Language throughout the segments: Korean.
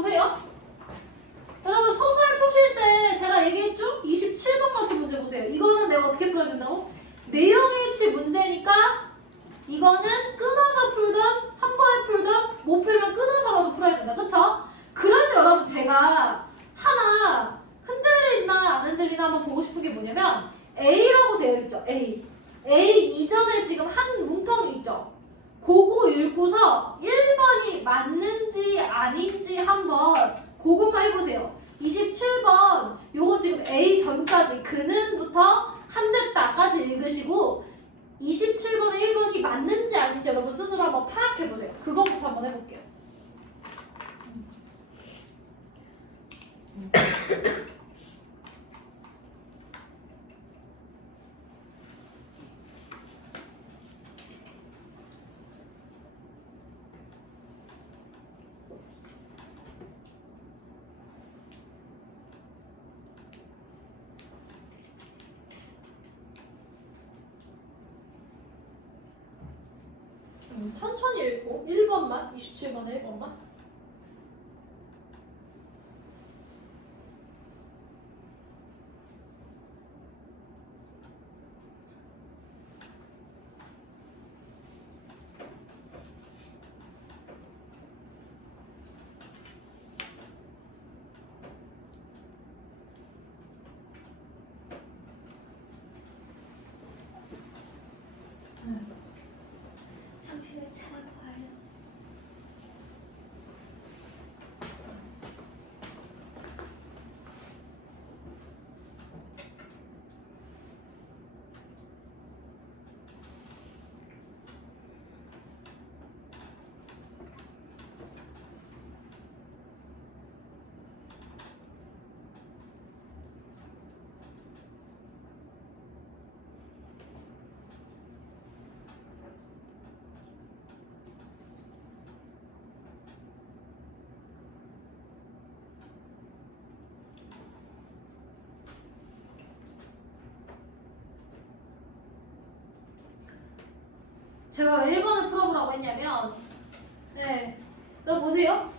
보세요. 여러분 소설 푸실 때 제가 얘기했죠? 27번 같은 문제 보세요. 이거는 내가 어떻게 풀어야 된다고? 내용일치 문제니까 이거는 끊어서 풀든 한 번에 풀든 못 풀면 끊어서라도 풀어야 된다. 그쵸? 그럴 때 여러분 제가 하나 흔들리나 안 흔들리나 한번 보고 싶은 게 뭐냐면 A라고 되어 있죠. A 이전에 지금 한 문턱이 있죠. 그거 읽고서 1번이 맞는지 아닌지 한번 그것만 해보세요. 27번 요거 지금 A 전까지 그는부터 한댔다까지 읽으시고 27번에 1번이 맞는지 아닌지 여러분 스스로 한번 파악해보세요. 그것부터 한번 해볼게요. 천천히 읽고 1번만 27번에 1번만 정신을 차려봐요. 제가 왜 1번을 풀어보라고 했냐면 여러분 보세요.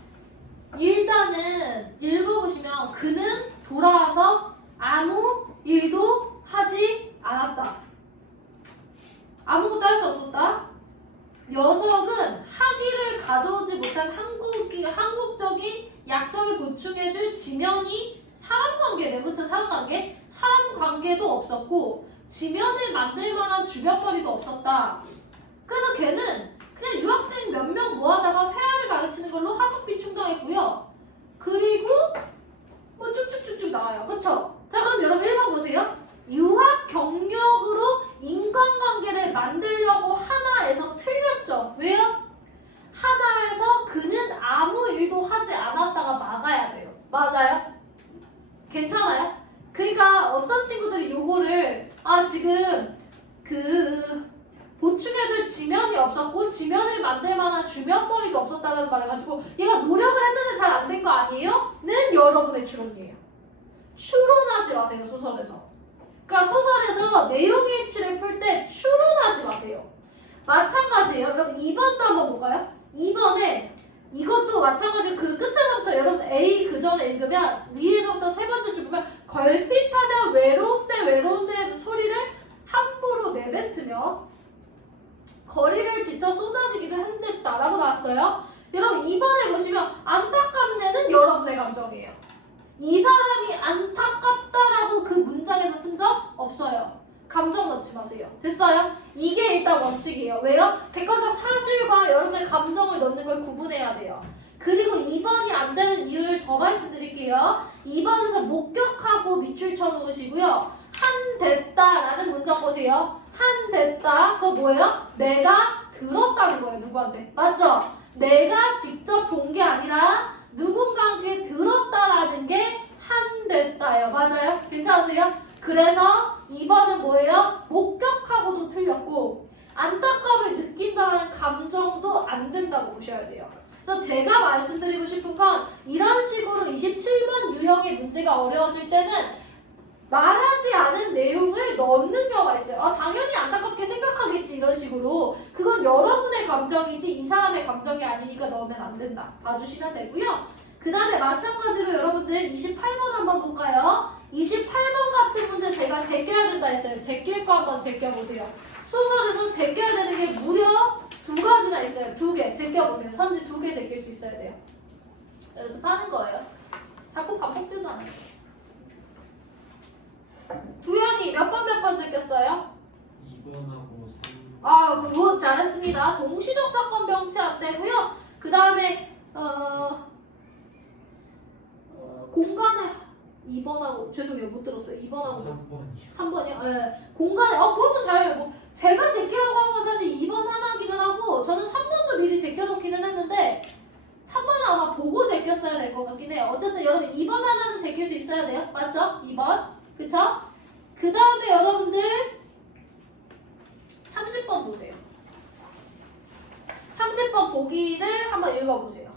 일단은 읽어보시면 그는 돌아와서 아무 일도 하지 않았다. 아무것도 할 수 없었다. 녀석은 학위를 가져오지 못한 한국적인 약점을 보충해줄 지면이 사람관계도 없었고 지면을 만들 만한 주변거리도 없었다. 그래서 걔는 그냥 유학생 몇 명 모아다가 회화를 가르치는 걸로 하숙비 충당했고요. 그리고 뭐 쭉쭉쭉쭉 나와요. 그쵸? 자 그럼 여러분 1번 보세요. 유학 경력으로 인간관계를 만들려고 하나에서 틀렸죠. 왜요? 하나에서 그는 아무 일도 하지 않았다가 막아야 돼요. 맞아요? 괜찮아요? 그러니까 어떤 친구들이 요거를 지금 보충해둘 지면이 없었고 지면을 만들 만한 주변머리도 없었다는 말을 가지고 얘가 노력을 했는데 잘 안 된 거 아니에요? 는 여러분의 추론이에요. 추론하지 마세요. 소설에서. 그러니까 소설에서 내용일치를 풀 때 추론하지 마세요. 마찬가지예요. 여러분 2번도 한번 볼까요? 2번에 이것도 마찬가지로 그 끝에서부터 여러분 A 그 전에 읽으면 위에서부터 세 번째 줄 보면 걸핏하면 외로운데 소리를 함부로 내뱉으며 거리를 지쳐 쏟아지기도 했다라고 나왔어요. 여러분 2번에 보시면 안타깝네는 여러분의 감정이에요. 이 사람이 안타깝다라고 그 문장에서 쓴 적 없어요. 감정 넣지 마세요. 됐어요? 이게 일단 원칙이에요. 왜요? 객관적 사실과 여러분의 감정을 넣는 걸 구분해야 돼요. 그리고 2번이 안 되는 이유를 더 말씀드릴게요. 2번에서 목격하고 밑줄 쳐놓으시고요. 한 됐다라는 문장 보세요. 한 됐다. 그거 뭐예요? 내가 들었다는 거예요. 누구한테? 맞죠? 내가 직접 본 게 아니라 누군가한테 들었다라는 게 한 됐다예요. 맞아요? 괜찮으세요? 그래서 2번은 뭐예요? 목격하고도 틀렸고 안타까움을 느낀다는 감정도 안 된다고 보셔야 돼요. 그래서 제가 말씀드리고 싶은 건 이런 식으로 27번 유형의 문제가 어려워질 때는 말하지 않은 내용을 넣는 경우가 있어요. 당연히 안타깝게 생각하겠지 이런 식으로. 그건 여러분의 감정이지 이 사람의 감정이 아니니까 넣으면 안 된다. 봐주시면 되고요. 그 다음에 마찬가지로 여러분들 28번 한번 볼까요? 28번 같은 문제 제가 제껴야 된다 했어요. 제낄 거 한번 제껴보세요. 소설에서 제껴야 되는 게 무려 2가지나 있어요. 2개 제껴보세요. 선지 2개 제낄 수 있어야 돼요. 연습하는 거예요. 자꾸 반복되잖아요. 두현이 몇 번 제꼈어요? 2번하고 3번. 아, 그거 잘했습니다. 동시적 사건 병치 안 되고요. 그 다음에 공간에 2번하고 죄송해요 못 들었어요. 2번하고 3번이요. 3번이요? 네. 공간에 그것도 잘 뭐, 제가 제끼라고 한 건 사실 2번 하나기는 하고 저는 3번도 미리 제껴놓기는 했는데 3번은 아마 보고 제꼈어야 될 것 같긴 해요. 어쨌든 여러분 2번 하나는 제낄 수 있어야 돼요. 맞죠? 2번. 그쵸? 그 다음에 여러분들 30번 보세요. 30번 보기를 한번 읽어보세요.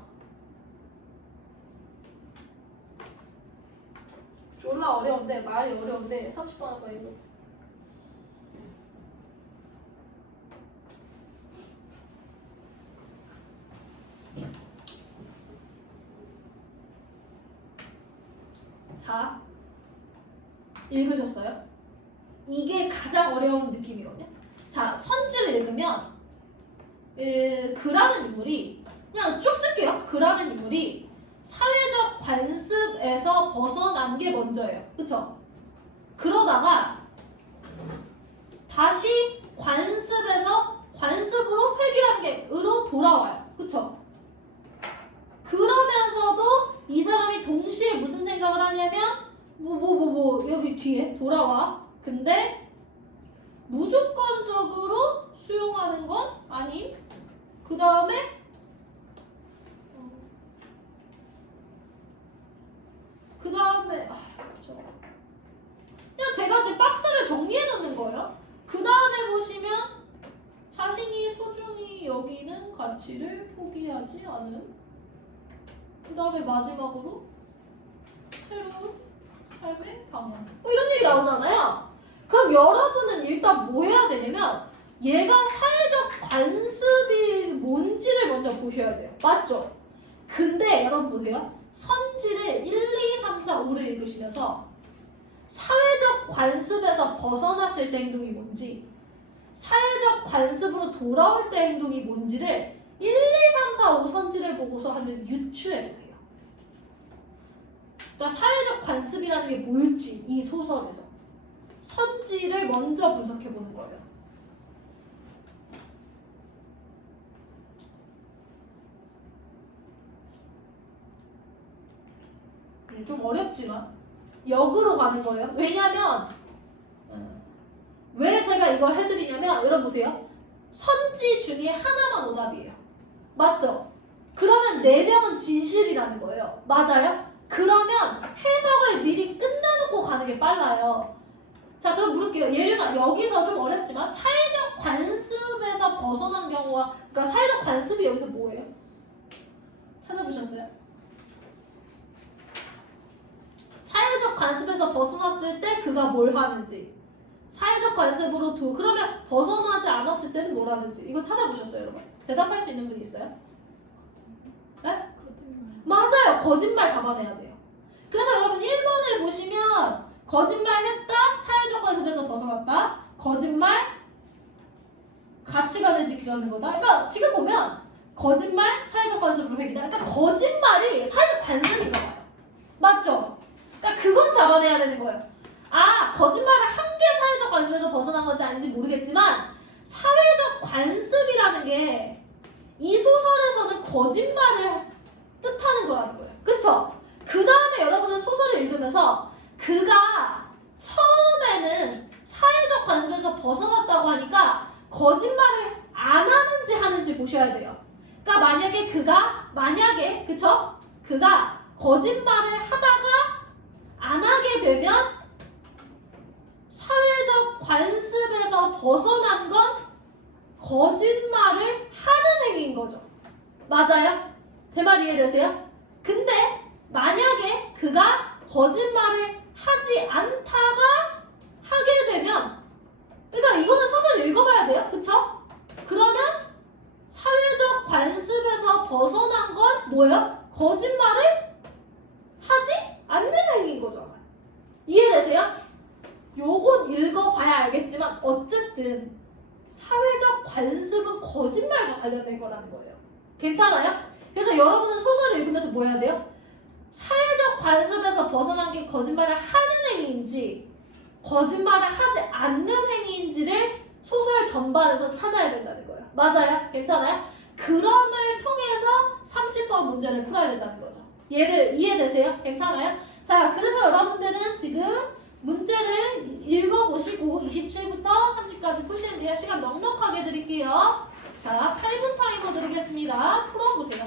졸라 어려운데 말이 어려운데 30번 한번 읽어보세요. 자, 읽으셨어요? 이게 가장 어려운 느낌이거든요. 자, 선지를 읽으면 그라는 인물이 그냥 쭉 쓸게요. 그라는 인물이 사회적 관습에서 벗어난 게 먼저예요. 그쵸? 그러다가 다시 관습으로 회귀라는 게 으로 돌아와요. 그쵸? 그러면서도 이 사람이 동시에 무슨 생각을 하냐면 여기 뒤에 돌아와. 근데 무조건적으로 수용하는 건 아님. 그 다음에 그냥 제가 제 박스를 정리해 놓는 거예요. 그 다음에 보시면 자신이 소중히 여기는 가치를 포기하지 않음. 그 다음에 마지막으로 새로운 삶의 방향. 이런 얘기 나오잖아요. 그럼 여러분은 일단 뭐 해야 되냐면 얘가 사회적 관습이 뭔지를 먼저 보셔야 돼요. 맞죠? 근데 여러분 보세요. 선지를 1, 2, 3, 4, 5를 읽으시면서 사회적 관습에서 벗어났을 때 행동이 뭔지 사회적 관습으로 돌아올 때 행동이 뭔지를 1, 2, 3, 4, 5 선지를 보고서 한번 유추해보세요. 그러니까 사회적 관습이라는 게 뭘지 이 소설에서 선지를 먼저 분석해보는 거예요. 좀 어렵지만 역으로 가는 거예요. 왜냐면 왜 제가 이걸 해드리냐면 여러분 보세요. 선지 중에 하나만 오답이에요. 맞죠? 그러면 4명은 진실이라는 거예요. 맞아요? 그러면 해석을 미리 끝내놓고 가는 게 빨라요. 자, 그럼 물을게요. 예를 들어 여기서 좀 어렵지만 사회적 관습에서 벗어난 경우가 그러니까 사회적 관습이 여기서 뭐예요? 찾아보셨어요? 사회적 관습에서 벗어났을 때 그가 뭘 하는지 사회적 관습으로 그러면 벗어나지 않았을 때는 뭘 하는지 이거 찾아보셨어요 여러분? 대답할 수 있는 분이 있어요? 네? 맞아요. 거짓말 잡아내야 돼요. 그래서 여러분 1번을 보시면 거짓말했다, 사회적 관습에서 벗어났다, 거짓말, 가치관을 지키려는 거다. 그러니까 지금 보면 거짓말, 사회적 관습으로 회귀다. 그러니까 거짓말이 사회적 관습인가 봐요. 맞죠? 그러니까 그건 잡아내야 되는 거예요. 아, 거짓말을 한 게 사회적 관습에서 벗어난 건지 아닌지 모르겠지만 사회적 관습이라는 게 이 소설에서는 거짓말을 뜻하는 거라는 거예요. 그쵸? 그 다음에 여러분은 소설을 읽으면서 그가 처음에는 사회적 관습에서 벗어났다고 하니까 거짓말을 안 하는지 하는지 보셔야 돼요. 그러니까 만약에 그쵸? 그가 거짓말을 하다가 안 하게 되면 사회적 관습에서 벗어난 건 거짓말을 하는 행위인 거죠. 맞아요? 제 말 이해되세요? 근데 만약에 그가 거짓말을 하지 않다가 하게 되면 그러니까 이거는 소설 읽어봐야 돼요. 그쵸? 그러면 사회적 관습에서 벗어난 건 뭐예요? 거짓말을 어쨌든 사회적 관습은 거짓말과 관련된 거라는 거예요. 괜찮아요? 그래서 여러분은 소설을 읽으면서 뭐 해야 돼요? 사회적 관습에서 벗어난 게 거짓말을 하는 행위인지 거짓말을 하지 않는 행위인지를 소설 전반에서 찾아야 된다는 거예요. 맞아요? 괜찮아요? 그럼을 통해서 30번 문제를 풀어야 된다는 거죠. 얘를 이해되세요? 괜찮아요? 자, 그래서 여러분들은 지금 문제를 읽어보시고 27부터 30까지 푸시면 돼요. 시간 넉넉하게 드릴게요. 자, 8분 타이머 드리겠습니다. 풀어보세요.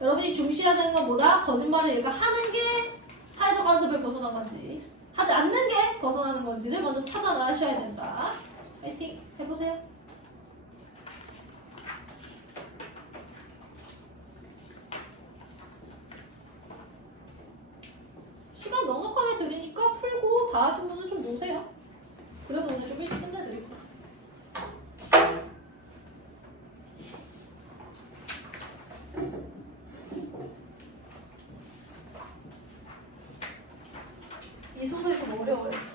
여러분이 중시해야 되는 건 뭐다? 거짓말을 얘가 하는 게 사회적 관습을 벗어난 건지 하지 않는 게 벗어나는 건지를 먼저 찾아나셔야 된다. 파이팅 해보세요. 시간 넉넉하게 드리니까 풀고 다 하신 분은 좀 노세요. 그래도 오늘 좀 일찍 끝내드릴 거야. 이 소설이 좀 어려워요.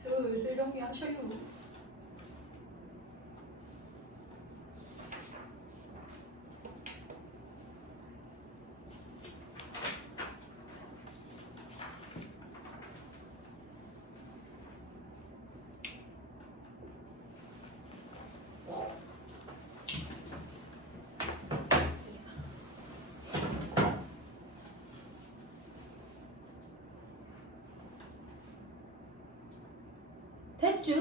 슬슬 정리하셔요. 됐죠?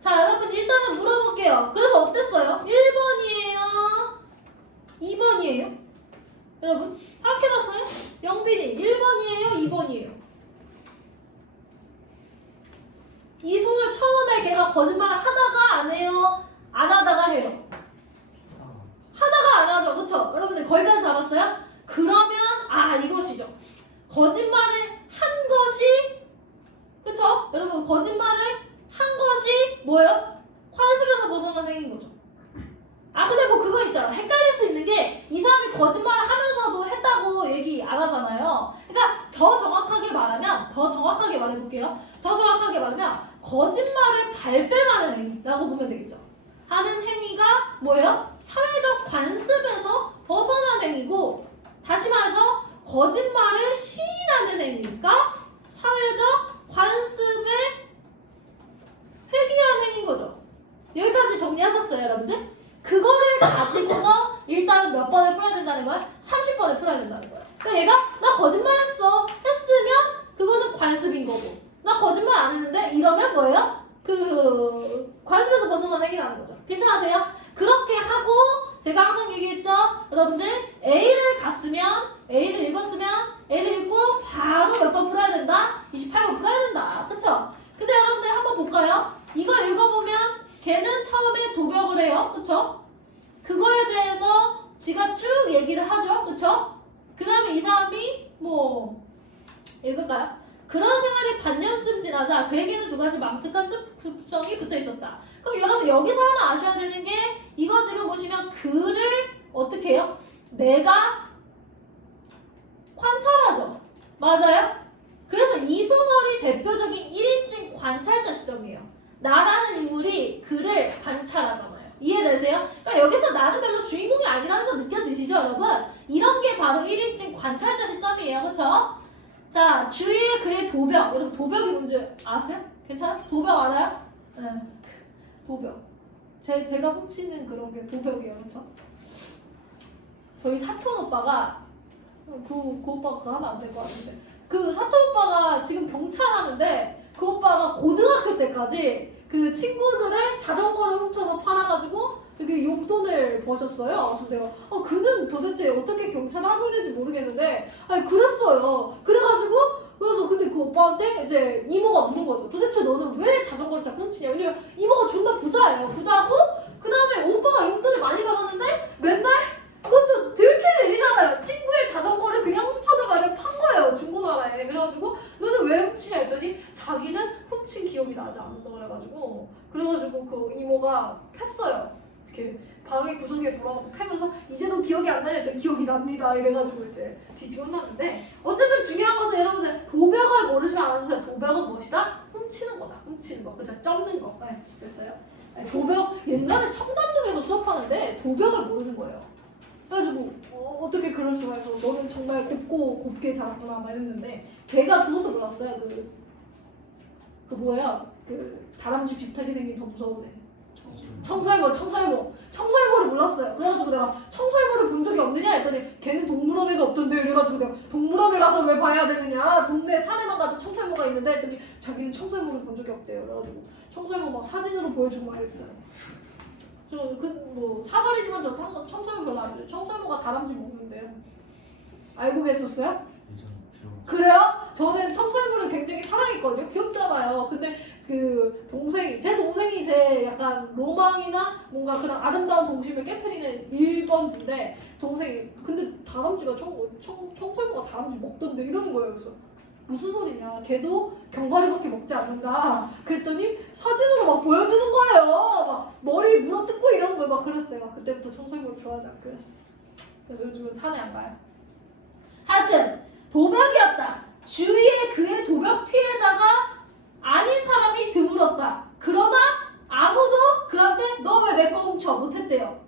자, 여러분 일단은 물어볼게요. 그래서 어땠어요? 1번이에요? 2번이에요? 여러분 파악해봤어요? 영빈이 1번이에요? 2번이에요? 이 소설 처음에 걔가 거짓말을 하다가 안 해요? 안 하다가 해요? 하다가 안 하죠. 그쵸? 여러분들 거기까지 잡았어요? 그러면 이것이죠. 거짓말을 한 것이 그쵸? 여러분 거짓말을 한 것이 뭐예요? 관습에서 벗어난 행위인 거죠. 근데 뭐 그거 있잖아. 헷갈릴 수 있는 게 이 사람이 거짓말을 하면서도 했다고 얘기 안 하잖아요. 그러니까 더 정확하게 말해볼게요. 더 정확하게 말하면 거짓말을 발뺌하는 행위라고 보면 되겠죠. 하는 행위가 뭐예요? 사회적 관습에서 벗어난 행위고, 다시 말해서 거짓말을 시인하는 행위니까 사회적 관습에 회귀한 행위인 거죠. 여기까지 정리하셨어요, 여러분들? 그거를 가지고서 일단은 몇 번을 풀어야 된다는 거야? 30번을 풀어야 된다는 거야. 그러니까 얘가 나 거짓말했어 했으면 그거는 관습인 거고, 나 거짓말 안 했는데 이러면 뭐예요? 그 관습에서 벗어난 행위라는 거죠. 괜찮으세요? 그렇게 하고 제가 항상 얘기했죠. 여러분들 A를 읽었으면 A를 읽고 바로 몇 번 풀어야 된다? 28번 풀어야 된다. 그쵸? 근데 여러분들 한번 볼까요? 이거 읽어보면 걔는 처음에 도벽을 해요. 그쵸? 그거에 대해서 지가 쭉 얘기를 하죠. 그쵸? 그 다음에 이 사람이 뭐 읽을까요? 그런 생활이 반년쯤 지나자 그에게는 두 가지 망측한 습성이 붙어 있었다. 그럼 여러분 여기서 하나 아셔야 되는 게, 이거 지금 보시면 글을 어떻게 해요? 내가 관찰하죠. 맞아요? 그래서 이 소설이 대표적인 1인칭 관찰자 시점이에요. 나라는 인물이 글을 관찰하잖아요. 이해되세요? 그러니까 여기서 나는 별로 주인공이 아니라는 거 느껴지시죠, 여러분? 이런 게 바로 1인칭 관찰자 시점이에요. 그쵸? 자, 주위에 그의 도벽. 여러분 도벽이 뭔지 아세요? 괜찮아요? 도벽 알아요? 네. 도벽. 제가 훔치는 그런 게 도벽이에요. 그쵸? 저희 사촌 오빠가 그 오빠가 그거 하면 안 될 것 같은데, 그 사촌 오빠가 지금 경찰 하는데 그 오빠가 고등학교 때까지 그 친구들의 자전거를 훔쳐서 팔아가지고 되게 용돈을 버셨어요. 그래서 내가 그는 도대체 어떻게 경찰을 하고 있는지 모르겠는데 그랬어요. 그래서 근데 그 오빠한테 이제 이모가 물은 거죠. 도대체 너는 왜 자전거를 자꾸 훔치냐. 왜냐면 이모가 존나 부자예요. 부자고 그 다음에 오빠가 용돈을 많이 받았는데 맨날 그것도 들킬 일이잖아요. 친구의 자전거를 그냥 훔쳐다가 판 거예요. 중고나라에. 그래가지고 너는 왜 훔치냐 했더니 자기는 훔친 기억이 나지 않는다 그래가지고 그 이모가 팼어요. 이렇게 방의 구석에 돌아가서 패면서 이제도 기억이 안 나냐 했더니 기억이 납니다. 이래가지고 이제 뒤지고 혼났는데, 어쨌든 중요한 것은 여러분들 도벽을 모르시면 알아주세요. 도벽은 무엇이다? 훔치는 거다. 훔치는 거. 그죠? 쩌는 거. 네, 됐어요? 도벽, 옛날에 청담동에서 수업하는데 도벽을 모르는 거예요. 그래가지고 어떻게 그럴 수가 있어. 너는 정말 곱게 자랐구나 막 이랬는데, 걔가 그것도 몰랐어요. 그 뭐야, 그 다람쥐 비슷하게 생긴 더 무서운 애. 청설모를 몰랐어요. 그래가지고 내가 청설모를 본 적이 없느냐 했더니 걔는 동물원에가 없던데. 이래가지고 내가 동물원에 가서 왜 봐야 되느냐, 동네 산에만 가도 청설모가 있는데 했더니 자기는 청설모를 본 적이 없대요. 그래가지고 청설모 막 사진으로 보여주고 막 했어요. 뭐 사설이지만 저 청설모 별로 안 좋아해요. 청설모가 다람쥐 먹는데요. 알고 계셨어요? 그래요? 저는 청설모를 굉장히 사랑했거든요. 귀엽잖아요. 근데 제 동생이 제 약간 로망이나 뭔가 그런 아름다운 동심을 깨트리는 1번지인데, 동생이 근데 다람쥐가 청설모가 다람쥐 먹던데 이러는 거예요. 그래서 무슨 소리냐, 걔도 견과류밖에 먹지 않는다 그랬더니 사진으로 막 보여주는 거예요. 막 머리 물어뜯고 이런 거 막 그랬어요. 막 그때부터 청설모를 좋아하지 않고 그랬어요. 그래서 요즘은 산에 안 가요. 하여튼 도벽이었다. 주위에 그의 도벽 피해자가 아닌 사람이 드물었다. 그러나 아무도 그한테 너 왜 내 거 훔쳐 못했대요.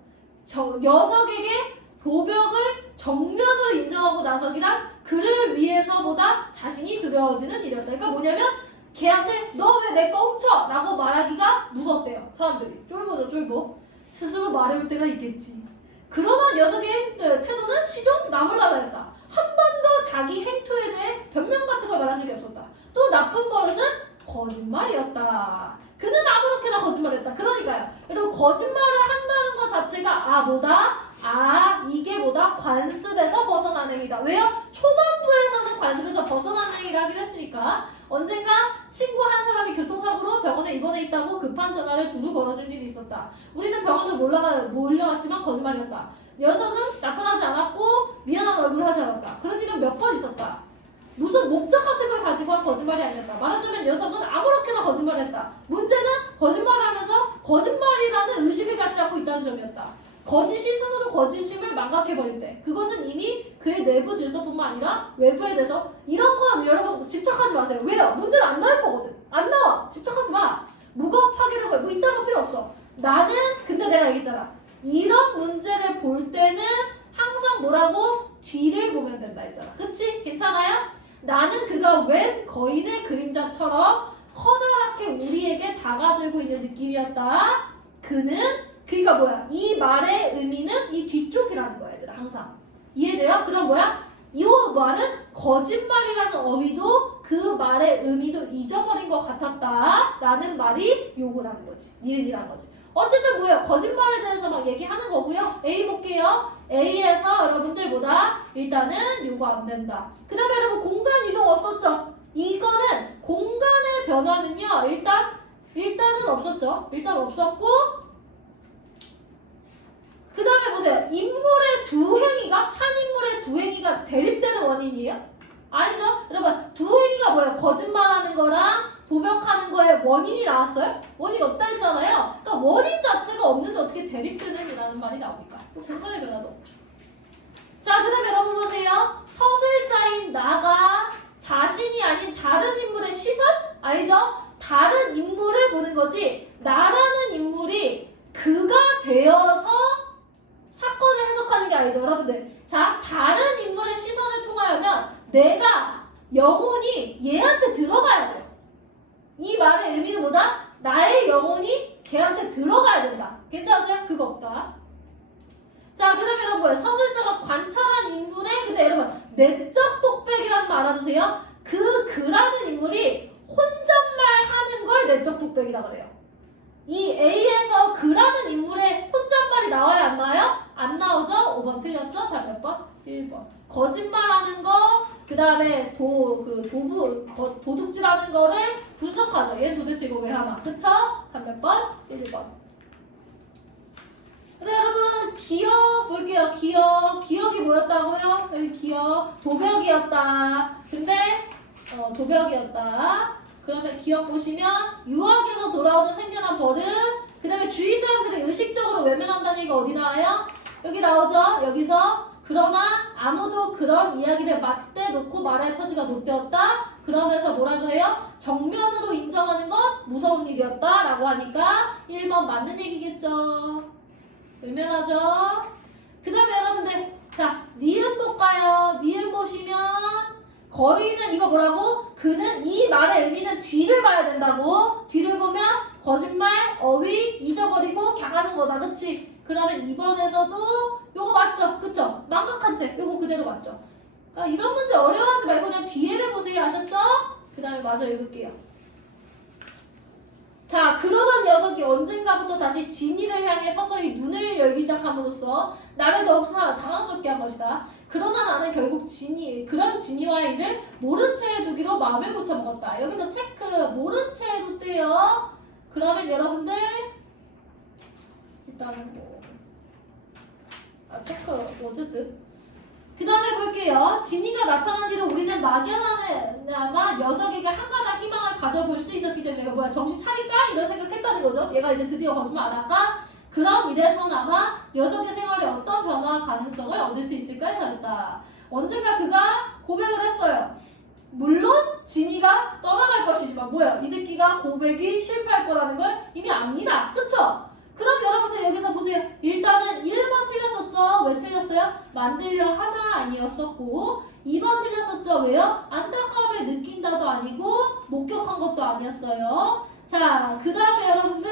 저 녀석에게 도벽을 정면으로 인정하고 나서기란 그를 위해서보다 자신이 두려워지는 일이었다. 그러니까 뭐냐면 걔한테 너 왜 내 거 훔쳐! 라고 말하기가 무섭대요. 사람들이. 쫄보죠 쫄보. 스스로 말해볼 때가 있겠지. 그러나 녀석의 태도는 시종 나몰라라였다. 한 번도 자기 행투에 대해 변명 같은 걸 말한 적이 없었다. 또 나쁜 버릇은 거짓말이었다. 그는 아무렇게나 거짓말했다. 그러니까요. 여러분 거짓말을 한다는 것 자체가 이게 뭐다? 관습에서 벗어난 행위다. 왜요? 초반부에서는 관습에서 벗어난 행위를 하기로 했으니까 언젠가 친구 한 사람이 교통사고로 병원에 입원해 있다고 급한 전화를 두루 걸어준 일이 있었다. 우리는 병원을 몰려갔지만 거짓말이었다. 녀석은 나타나지 않았고 미안한 얼굴을 하지 않았다. 그런 일은 몇 번 있었다. 무슨 목적 같은 걸 가지고 한 거짓말이 아니었다. 말하자면 녀석은 아무렇게나 거짓말했다. 문제는 거짓말을 하면서 거짓말이라는 의식을 갖지 않고 있다는 점이었다. 거짓이 스스로 거짓임을 망각해버릴 때 그것은 이미 그의 내부 질서뿐만 아니라 외부에 대해서 이런 건 여러분 집착하지 마세요. 왜요? 문제는 안 나올 거거든. 안 나와. 집착하지 마. 무겁하기라고 해. 뭐 이딴 거 필요 없어. 나는 근데 내가 얘기했잖아. 이런 문제를 볼 때는 항상 뭐라고? 뒤를 보면 된다 했잖아. 그치? 괜찮아요? 나는 그가 웬 거인의 그림자처럼 커다랗게 우리에게 다가들고 있는 느낌이었다. 그러니까 뭐야? 이 말의 의미는 이 뒤쪽이라는 거야, 얘들아. 항상. 이해돼요? 그럼 뭐야? 이 말은 거짓말이라는 어휘도 그 말의 의미도 잊어버린 것 같았다. 라는 말이 요거라는 거지. 니은이라는 거지. 어쨌든 뭐야? 거짓말에 대해서 막 얘기하는 거고요. A 볼게요. A에서 여러분들 뭐다? 일단은 요거 안 된다. 그 다음에 여러분 공간 이동 없었죠? 이거는 공간의 변화는요. 일단은 없었죠. 일단 없었고 그 다음에 보세요. 한 인물의 두 행위가 대립되는 원인이에요? 아니죠? 여러분 두 행위가 뭐예요? 거짓말하는 거랑 도벽하는 거에 원인이 나왔어요? 원인 없다 했잖아요. 그러니까 원인 자체가 없는데 어떻게 대립되는 이라는 말이 나옵니까? 공간의 변화도 없죠. 자, 그 다음에 여러분 보세요. 서술자인 나가 자신이 아닌 다른 인물의 시선? 알죠? 다른 인물을 보는 거지 나라는 인물이 그가 되어서 사건을 해석하는 게 아니죠, 여러분들. 자, 다른 인물의 시선을 통하여면 내가 영혼이 얘한테 들어가야 돼요. 이 말의 의미는 뭐다? 나의 영혼이 걔한테 들어가야 된다. 괜찮으세요? 그거 없다. 자, 그 다음에 여러분 서술자가 관찰한 인물의 근데 여러분 내적 독백이라는 말 알아두세요. 그라는 인물이 혼잣말 하는 걸 내적 독백이라 그래요. 이 A에서 그라는 인물의 혼잣말이 나와요? 안 나와요? 안 나오죠? 5번 틀렸죠? 다음 몇 번? 1번. 거짓말하는 거, 그 다음에 도둑질하는 거를 분석하죠. 얘는 도대체 이거 왜 하나? 그쵸? 다음 몇 번? 1번. 그래 여러분 기억 볼게요. 기억이 뭐였다고요? 여기 기억 도벽이었다. 근데 도벽이었다. 그러면 기억 보시면 유학에서 돌아오는 생겨난 버릇 그 다음에 주위 사람들이 의식적으로 외면한다는 얘기가 어디 나와요? 여기 나오죠? 여기서 그러나 아무도 그런 이야기를 맞대 놓고 말할 처지가 못 되었다. 그러면서 뭐라 그래요? 정면으로 인정하는 건 무서운 일이었다 라고 하니까 1번 맞는 얘기겠죠. 외면하죠? 그 다음에 여러분들 자 니은 볼까요? 니은 보시면 거의는 이거 뭐라고? 그는 이 말의 의미는 뒤를 봐야 된다고. 뒤를 보면 거짓말, 어휘, 잊어버리고 갸가는 거다. 그치? 그러면 2번에서도 요거 맞죠? 그쵸? 망각한 채 요거 그대로 맞죠? 그러니까 이런 문제 어려워하지 말고 그냥 뒤에를 보세요. 아셨죠? 그 다음에 마저 읽을게요. 자, 그러던 녀석이 언젠가부터 다시 진이를 향해 서서히 눈을 열기 시작함으로써 나를 더욱 당황스럽게 한 것이다. 그러나 나는 결국 그런 진이와의 일을 모른 채 두기로 마음을 고쳐먹었다. 여기서 체크, 모른 채 뒀대요. 그러면 여러분들 일단은 체크 어쨌든 그 다음에 볼게요. 진이가 나타난 뒤로 우리는 막연하나마 녀석에게 한 가닥 희망을 가져볼 수 있었기 때문에 이거 뭐야 정신 차릴까? 이런 생각했다는 거죠. 얘가 이제 드디어 거짓말 안 할까? 그런 일에서나마 녀석의 생활에 어떤 변화 가능성을 얻을 수 있을까 해서였다. 언젠가 그가 고백을 했어요. 물론 진이가 떠나갈 것이지만 뭐예요? 이 새끼가 고백이 실패할 거라는 걸 이미 압니다. 그쵸? 그럼 여러분들 여기서 보세요. 일단은 1번 틀렸었죠? 왜 틀렸어요? 만들려 하나 아니었었고 2번 틀렸었죠? 왜요? 안타까움을 느낀다도 아니고 목격한 것도 아니었어요. 자, 그 다음에 여러분들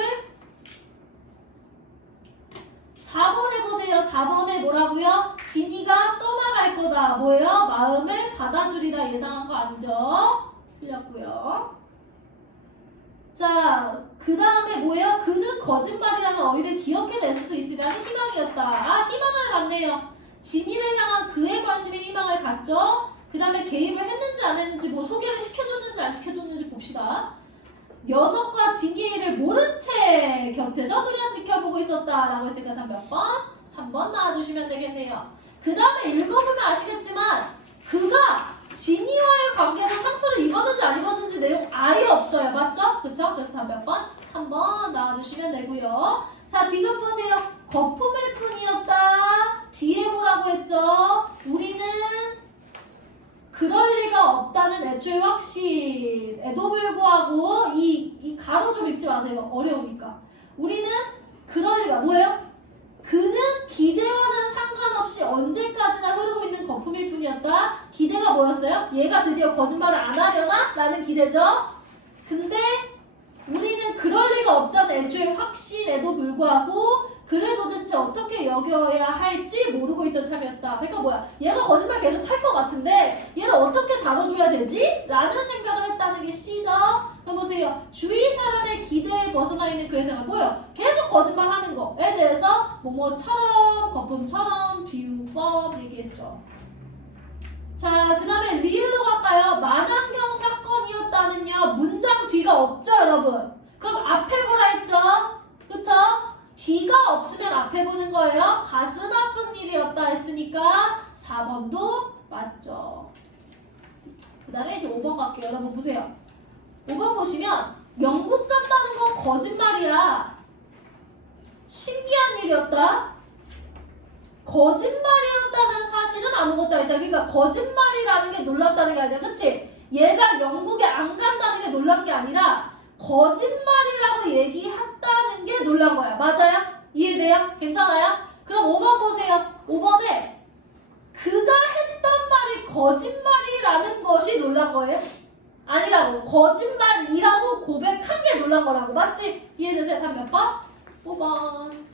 4번에 보세요. 4번에 뭐라고요? 진이가 떠나갈 거다. 뭐예요? 마음을 받아주리라 예상한 거 아니죠? 틀렸고요. 자, 그 다음에 뭐예요? 그는 거짓말이라는 어휘를 기억해낼 수도 있으라는 희망이었다. 아, 희망을 갖네요. 진이를 향한 그의 관심에 희망을 갖죠. 그 다음에 개입을 했는지 안 했는지 뭐 소개를 시켜줬는지 안 시켜줬는지 봅시다. 녀석과 진이의 일을 모른 채 곁에서 그냥 지켜보고 있었다 라고 했으니까 다 몇 번? 3번 나와주시면 되겠네요. 그 다음에 읽어보면 아시겠지만 그가 진이와의 관계에서 상처를 입었는지 안 입었는지 내용 아예 없어요. 맞죠? 그쵸? 그래서 다 몇 번? 3번 나와주시면 되고요. 자, 디귿 보세요. 거품일 뿐이었다. 뒤에 뭐라고 했죠? 우리는 그럴 리가 없다는 애초의 확신에도 불구하고 이 가로 좀 읽지 마세요. 어려우니까. 우리는 그럴 리가 뭐예요? 그는 기대와는 상관없이 언제까지나 흐르고 있는 거품일 뿐이었다. 기대가 뭐였어요? 얘가 드디어 거짓말을 안 하려나? 라는 기대죠. 근데 우리는 그럴 리가 없다는 애초의 확신에도 불구하고 그래 도대체 어떻게 여겨야 할지 모르고 있던 참이었다. 그러니까 뭐야? 얘가 거짓말 계속 할 것 같은데 얘를 어떻게 다뤄줘야 되지? 라는 생각을 했다는 게 C죠. 그럼 보세요. 주위 사람의 기대에 벗어나 있는 그의 생각 뭐예요? 계속 거짓말하는 거에 대해서 뭐뭐처럼 거품처럼 비유법 얘기했죠. 자, 그 다음에 리을로 갈까요? 만환경 사건이었다는요. 문장 뒤가 없죠, 여러분? 그럼 앞에 뭐라 했죠? 그쵸? 뒤가 없으면 앞에 보는 거예요. 가슴 아픈 일이었다 했으니까 4번도 맞죠. 그 다음에 이제 5번 갈게요. 여러분 보세요. 5번 보시면 영국 간다는 건 거짓말이야. 신기한 일이었다. 거짓말이었다는 사실은 아무것도 아니다. 그러니까 거짓말이라는 게 놀랍다는 게 아니야. 그치? 얘가 영국에 안 간다는 게 놀란 게 아니라 거짓말이라고 얘기했다는 게 놀란 거야. 맞아요? 이해돼요? 괜찮아요? 그럼 5번 보세요. 5번에 그가 했던 말이 거짓말이라는 것이 놀란 거예요? 아니라고. 거짓말이라고 고백한 게 놀란 거라고. 맞지? 이해되세요? 한 몇 번? 5번.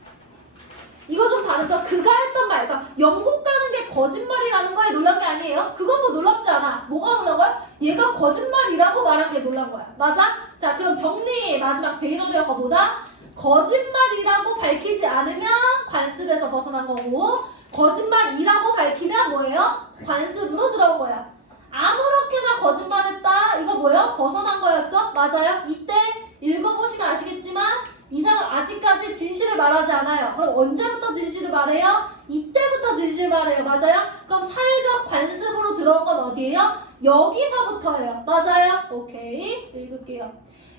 이거 좀 다르죠? 그가 했던 말, 그러니까 영국 가는 게 거짓말이라는 거에 놀란 게 아니에요. 그건 뭐 놀랍지 않아. 뭐가 놀란 거야? 얘가 거짓말이라고 말한 게 놀란 거야. 맞아? 자, 그럼 정리 마지막 제일 어려운 거 뭐다? 거짓말이라고 밝히지 않으면 관습에서 벗어난 거고 거짓말이라고 밝히면 뭐예요? 관습으로 들어온 거야. 아무렇게나 거짓말했다. 이거 뭐예요? 벗어난 거였죠? 맞아요? 이때 읽어보시면 아시겠지만 이 사람 아직까지 진실을 말하지 않아요. 그럼 언제부터 진실을 말해요? 이때부터 진실을 말해요. 맞아요? 그럼 사회적 관습으로 들어온 건 어디예요? 여기서부터예요. 맞아요? 오케이. 읽을게요.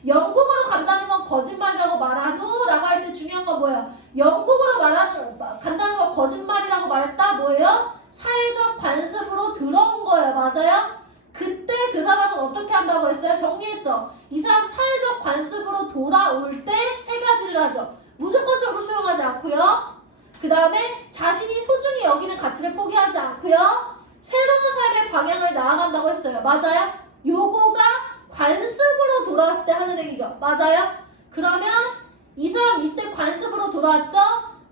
영국으로 간다는 건 거짓말이라고 말한 후라고 할 때 중요한 건 뭐예요? 영국으로 간다는 건 거짓말이라고 말했다? 뭐예요? 사회적 관습으로 들어온 거예요. 맞아요? 그때 그 사람은 어떻게 한다고 했어요? 정리했죠? 이 사람 사회적 관습으로 돌아올 때 세 가지를 하죠. 무조건적으로 수용하지 않고요. 그 다음에 자신이 소중히 여기는 가치를 포기하지 않고요. 새로운 삶의 방향을 나아간다고 했어요. 맞아요? 요거가 관습으로 돌아왔을 때 하는 얘기죠. 맞아요? 그러면 이 사람 이때 관습으로 돌아왔죠?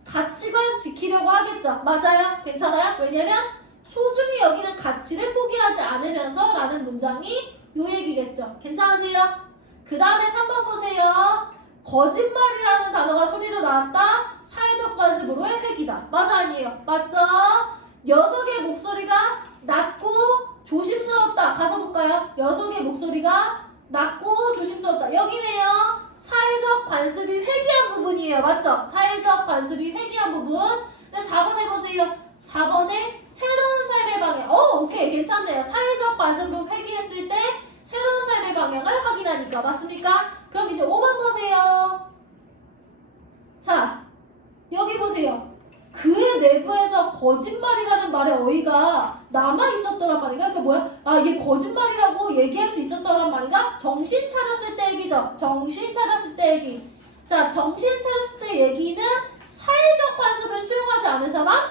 가치관 지키려고 하겠죠. 맞아요? 괜찮아요? 왜냐면 소중히 여기는 가치를 포기하지 않으면서 라는 문장이 요 얘기겠죠. 괜찮으세요? 그 다음에 3번 보세요. 거짓말이라는 단어가 소리로 나왔다. 사회적 관습으로의 회귀다. 맞아 아니에요? 맞죠? 녀석의 목소리가 낮고 조심스럽다. 가서 볼까요? 녀석의 목소리가 낮고 조심스럽다. 여기네요. 사회적 관습이 회귀한 부분이에요. 맞죠? 사회적 관습이 회귀한 부분. 근데 4번에 보세요. 4번에 새로운 삶의 방향. 오케이. 괜찮네요. 사회적 관습으로 회귀했을 때 새로운 삶의 방향을 확인하니까. 맞습니까? 그럼 이제 5번 보세요. 자, 여기 보세요. 그의 내부에서 거짓말이라는 말의 어휘가 남아 있었더란 말인가? 그러니까 뭐야? 아, 이게 거짓말이라고 얘기할 수 있었더란 말인가? 정신 차렸을 때 얘기죠. 정신 차렸을 때 얘기. 자, 정신 차렸을 때 얘기는 사회적 관습을 수용하지 않은 사람?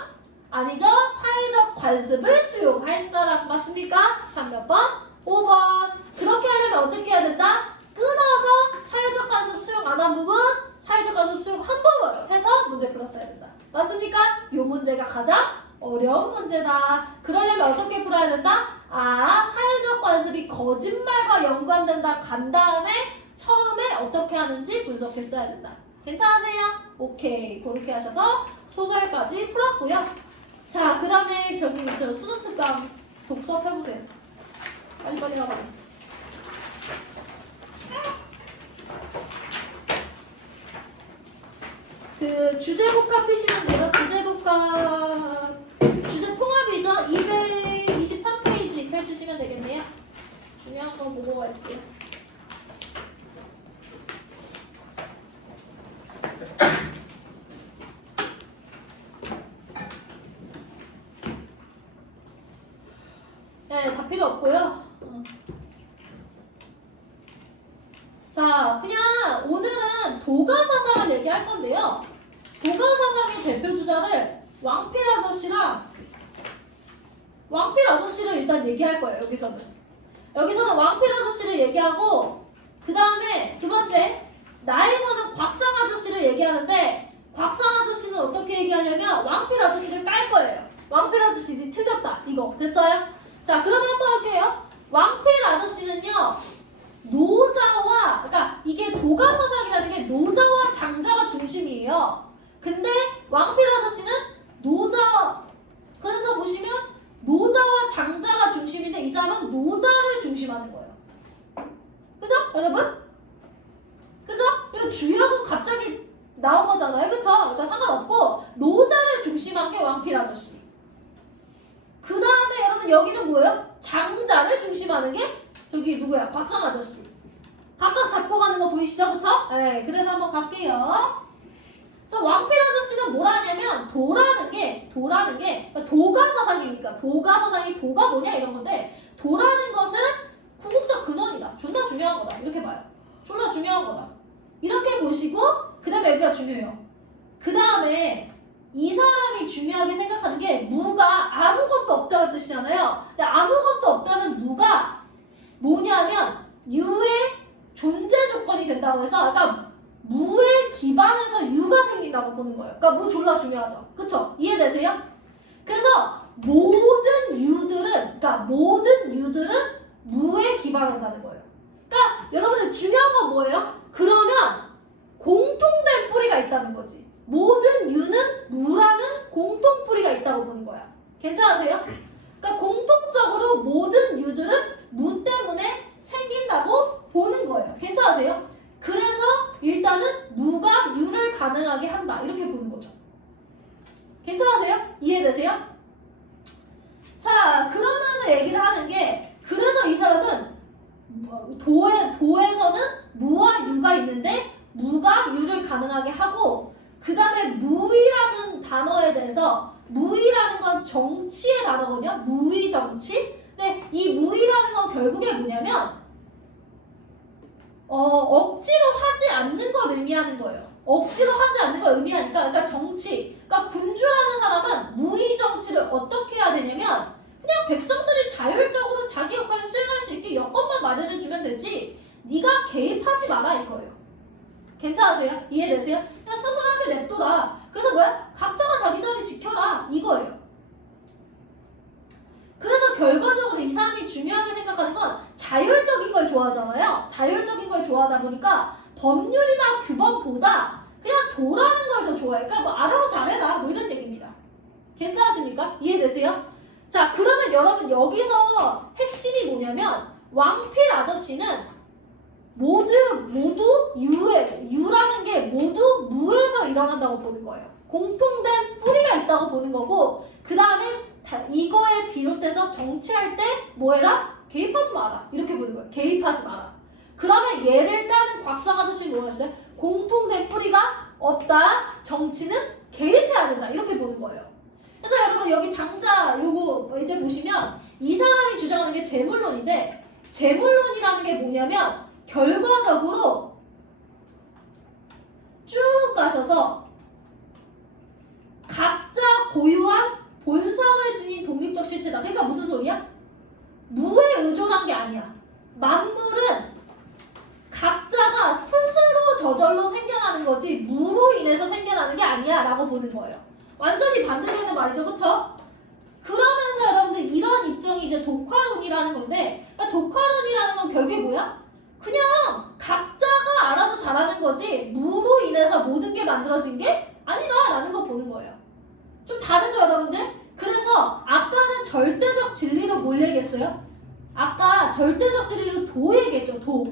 아니죠. 사회적 관습을 수용할 사람. 맞습니까? 한 몇 번? 5번. 그렇게 하려면 어떻게 해야 된다? 끊어서 사회적 관습 수용 안 한 부분, 사회적 관습 수용 한 부분 해서 문제 풀었어야 된다. 맞습니까? 이 문제가 가장 어려운 문제다. 그러려면 어떻게 풀어야 된다? 아, 사회적 관습이 거짓말과 연관된다. 간 다음에 처음에 어떻게 하는지 분석했어야 된다. 괜찮으세요? 오케이. 그렇게 하셔서 소설까지 풀었고요. 자, 그 다음에 저 수능 특강 독서 펴보세요. 빨리빨리 가봐요. 그 주제 복합 피시면 돼요. 주제 통합이죠. 223페이지 펼치시면 되겠네요. 중요한 거 보고 갈게요. 네, 다 필요 없고요. 자, 그냥 오늘은 도가사상을 얘기할 건데요. 도가사상의 대표 주자를 왕필 아저씨를 일단 얘기할 거예요. 여기서는 왕필 아저씨를 얘기하고, 그 다음에 두 번째 나에서는 곽상 아저씨를 얘기하는데, 곽상 아저씨는 어떻게 얘기하냐면 왕필 아저씨를 깔 거예요. 왕필 아저씨 니 틀렸다. 이거 됐어요? 자, 그럼 한번 할게요. 왕필 아저씨는요, 노자와, 그러니까 이게 도가서상이라는 게 노자와 장자가 중심이에요. 근데 왕필 아저씨는 그래서 보시면 노자와 장자가 중심인데 이 사람은 노자를 중심하는 거예요. 그죠? 여러분? 그죠? 이거 주역은 갑자기 나온 거잖아요. 그쵸? 그러니까 상관없고 노자를 중심한 게 왕필 아저씨. 그 다음에 여러분 여기는 뭐예요? 장자를 중심하는 게 저기 누구야? 곽상 아저씨. 각각 잡고 가는 거 보이시죠? 그쵸? 네, 그래서 한번 갈게요. 그래서 왕필 아저씨는 뭐라 하냐면 도라는 게 그러니까 도가사상이니까 도가사상이 도가 뭐냐 이런 건데 도라는 것은 궁극적 근원이다. 존나 중요한 거다. 이렇게 봐요. 존나 중요한 거다. 이렇게 보시고 그 다음에 여기가 중요해요. 그 다음에 이 사람이 중요하게 생각하는 게 무가 아무것도 없다는 뜻이잖아요. 근데 아무것도 없다는 무가 뭐냐면 유의 존재 조건이 된다고 해서 그러니까 무에 기반해서 유가 생긴다고 보는 거예요. 그러니까 무 졸라 중요하죠. 그쵸? 이해되세요? 그래서 모든 유들은 무에 기반한다는 거예요. 그러니까 여러분들 중요한 건 뭐예요? 그러면 공통된 뿌리가 있다는 거지. 모든 유는 무라는 공통 뿌리가 있다고 보는 거야. 괜찮으세요? 그러니까 공통적으로 모든 유들은 무 때문에 생긴다고 보는 거예요. 괜찮으세요? 그래서 일단은 무가 유를 가능하게 한다. 이렇게 보는 거죠. 괜찮으세요? 이해되세요? 자, 그러면서 얘기를 하는 게 그래서 이 사람은 도에서는 무와 유가 있는데 무가 유를 가능하게 하고 그 다음에 무이라는 단어에 대해서 무이라는 건 정치의 단어거든요. 무의 정치. 근데 이 무이라는 건 결국에 뭐냐면 억지로 하지 않는 걸 의미하는 거예요. 억지로 하지 않는 걸 의미하니까 그러니까 정치. 그러니까 군주라는 사람은 무의 정치를 어떻게 해야 되냐면 그냥 백성들이 자율적으로 자기 역할을 수행할 수 있게 여건만 마련해 주면 되지 네가 개입하지 마라 이거예요. 괜찮으세요? 이해되세요? 그냥 스스로하게 냅둬라. 그래서 뭐야? 각자가 자기 자리 지켜라 이거예요. 그래서 결과적으로 이 사람이 중요하게 생각하는 건 자율적인 걸 좋아하잖아요. 자율적인 걸 좋아하다 보니까 법률이나 규범보다 그냥 도라는 걸 더 좋아해. 그러니까 뭐 알아서 잘해라 뭐 이런 얘기입니다. 괜찮으십니까? 이해되세요? 자, 그러면 여러분 여기서 핵심이 뭐냐면 왕필 아저씨는 모두 유라는 게 모두 무에서 일어난다고 보는 거예요. 공통된 뿌리가 있다고 보는 거고 그 다음에 이거에 비롯해서 정치할 때 뭐해라? 개입하지 마라. 이렇게 보는 거예요. 개입하지 마라. 그러면 얘를 까는 곽상 아저씨 뭐라 했어요? 공통된 뿌리가 없다. 정치는 개입해야 된다 이렇게 보는 거예요. 그래서 여러분 여기 장자 요거 이제 보시면 이 사람이 주장하는 게 재물론인데 재물론이라는 게 뭐냐면 결과적으로 쭉 가셔서 각자 고유한 본성을 지닌 독립적 실체다. 그러니까 무슨 소리야? 무에 의존한 게 아니야. 만물은 각자가 스스로 저절로 생겨나는 거지 무로 인해서 생겨나는 게 아니야 라고 보는 거예요. 완전히 반대되는 말이죠. 그쵸? 그러면서 여러분들 이런 입장이 이제 독화론이라는 건데 그러니까 독화론이라는 건 결국에 뭐야? 그냥 각자가 알아서 잘하는 거지 무로 인해서 모든 게 만들어진 게 아니다 라는 거 보는 거예요. 좀 다르죠 여러분들? 그래서 아까는 절대적 진리로 뭘 얘기했어요? 아까 절대적 진리로 도 얘기했죠. 도.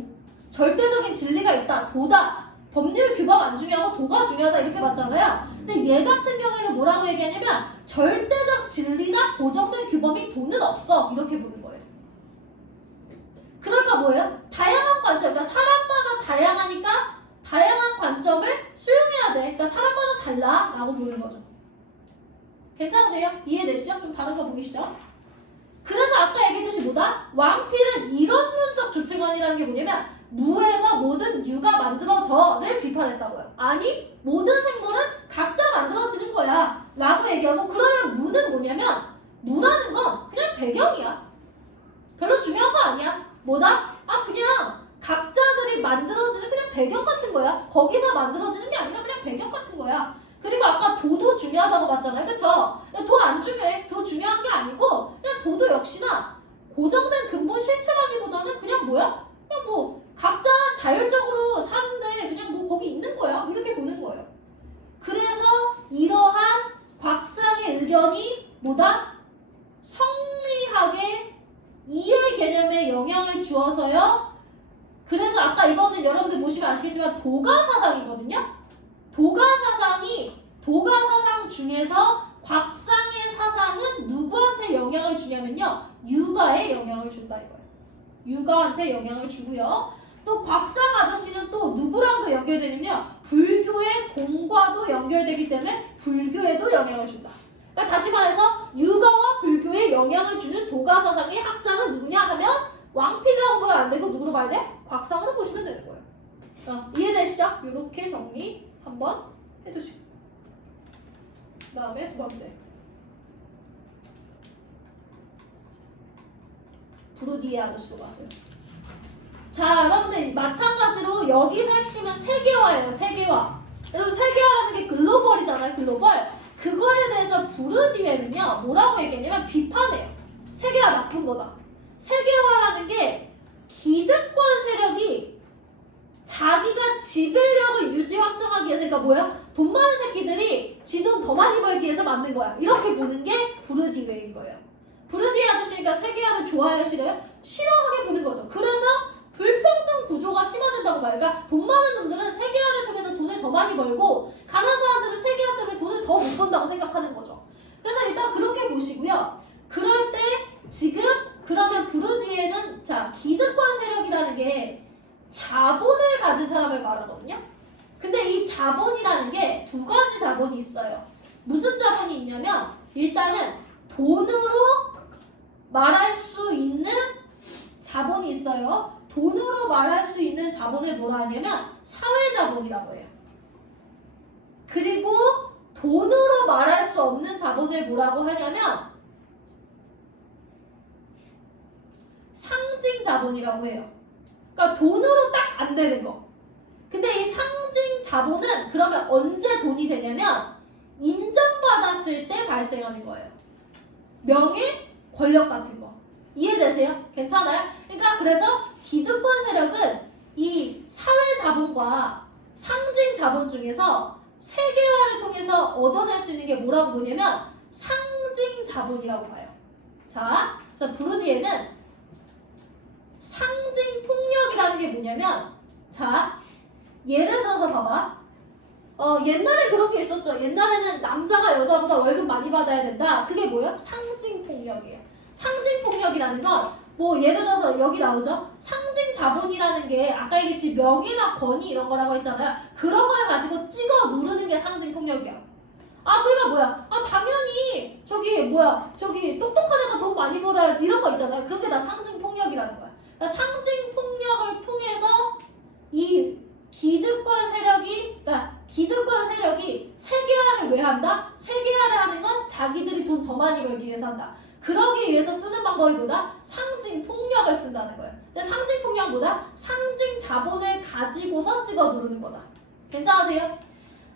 절대적인 진리가 있다. 도다. 법률 규범 안 중요하고 도가 중요하다 이렇게 봤잖아요. 근데 얘 같은 경우에는 뭐라고 얘기하냐면 절대적 진리나 고정된 규범이 도는 없어 이렇게 보는 거예요. 그러니까 뭐예요? 다양한 관점, 그러니까 사람마다 다양하니까 다양한 관점을 수용해야 돼. 그러니까 사람마다 달라 라고 보는 거죠. 괜찮으세요? 이해되시죠? 좀 다른 거 보이시죠? 그래서 아까 얘기했듯이 뭐다? 왕필은 이론론적 조치관이라는 게 뭐냐면 무에서 모든 유가 만들어져를 비판했다고요. 아니 모든 생물은 각자 만들어지는 거야 라고 얘기하고 그러면 무는 뭐냐면 무라는 건 그냥 배경이야. 별로 중요한 거 아니야. 뭐다? 아 그냥 각자들이 만들어지는 그냥 배경 같은 거야. 거기서 만들어지는 게 아니라 그냥 배경 같은 거야. 그리고 아까 도도 중요하다고 봤잖아요. 그쵸? 도 안 중요해. 도 중요한 게 아니고 그냥 도도 역시나 고정된 근본 실체라기보다는 그냥 뭐야? 그냥 뭐 각자 자율적으로 사는데 그냥 뭐 거기 있는 거야. 이렇게 보는 거예요. 그래서 이러한 곽상의 의견이 뭐다? 성리학의 이해 개념에 영향을 주어서요. 그래서 아까 이거는 여러분들 보시면 아시겠지만 도가 사상이거든요. 도가 사상 중에서 곽상의 사상은 누구한테 영향을 주냐면요. 유가에 영향을 준다 이거예요. 유가한테 영향을 주고요. 또 곽상 아저씨는 또 누구랑도 연결되냐면요. 불교의 공과도 연결되기 때문에 불교에도 영향을 준다. 그러니까 다시 말해서 유가와 불교에 영향을 주는 도가 사상의 학자는 누구냐 하면 왕필이라고 보면 안 되고 누구로 봐야 돼? 곽상으로 보시면 되는 거예요. 이해되시죠? 이렇게 정리 한번 해주시고 그 다음에 두 번째 브루디에 아저씨로 가세요. 자 여러분들 마찬가지로 여기서 핵심은 세계화예요. 세계화. 여러분 세계화라는 게 글로벌이잖아요. 글로벌. 그거에 대해서 브루디에는요 뭐라고 얘기했냐면 비판해요. 세계화 나쁜 거다. 세계화라는 게 기득권 세력이 자기가 지배력을 유지 확장하기 위해서 그러니까 뭐야? 돈 많은 새끼들이 지 돈 더 많이 벌기 위해서 만든 거야. 이렇게 보는 게 브루디웨인 거예요. 브루디웨 아저씨가 세계화를 좋아해요? 싫어요? 싫어하게 보는 거죠. 그래서 불평등 구조가 심화된다고 봐요. 그러니까 돈 많은 놈들은 세계화를 통해서 돈을 더 많이 벌고 가난한 사람들은 세계화 때문에 돈을 더 못 번다고 생각하는 거죠. 그래서 일단 그렇게 보시고요. 그럴 때 지금 그러면 브루디웨는 자 기득권 세력이라는 게 자본을 가진 사람을 말하거든요. 근데 이 자본이라는 게 두 가지 자본이 있어요. 무슨 자본이 있냐면 일단은 돈으로 말할 수 있는 자본이 있어요. 돈으로 말할 수 있는 자본을 뭐라 하냐면 사회자본이라고 해요. 그리고 돈으로 말할 수 없는 자본을 뭐라고 하냐면 상징자본이라고 해요. 그러니까 돈으로 딱 안 되는 거. 근데 이 상징 자본은 그러면 언제 돈이 되냐면 인정받았을 때 발생하는 거예요. 명예, 권력 같은 거. 이해되세요? 괜찮아요? 그러니까 그래서 기득권 세력은 이 사회 자본과 상징 자본 중에서 세계화를 통해서 얻어낼 수 있는 게 뭐라고 보냐면 상징 자본이라고 봐요. 자, 브루디에는 상징 폭력이라는 게 뭐냐면 자 예를 들어서 봐봐. 옛날에 그런 게 있었죠. 옛날에는 남자가 여자보다 월급 많이 받아야 된다. 그게 뭐예요? 상징 폭력이에요. 상징 폭력이라는 건 뭐 예를 들어서 여기 나오죠. 상징 자본이라는 게 아까 얘기했지 명예나 권위 이런 거라고 했잖아요. 그런 걸 가지고 찍어 누르는 게 상징 폭력이야. 아, 그러니까 뭐야? 아, 당연히 저기 똑똑한 애가 돈 많이 벌어야지 이런 거 있잖아요. 그런 게 다 상징 폭력이라는 거야. 그러니까 상징 폭력을 통해서 이 기득권 세력이 세계화를 왜 한다? 세계화를 하는 건 자기들이 돈 더 많이 벌기 위해서 한다. 그러기 위해서 쓰는 방법이 뭐다? 상징 폭력을 쓴다는 거예요. 근데 상징 폭력보다 상징 자본을 가지고서 찍어 누르는 거다. 괜찮으세요?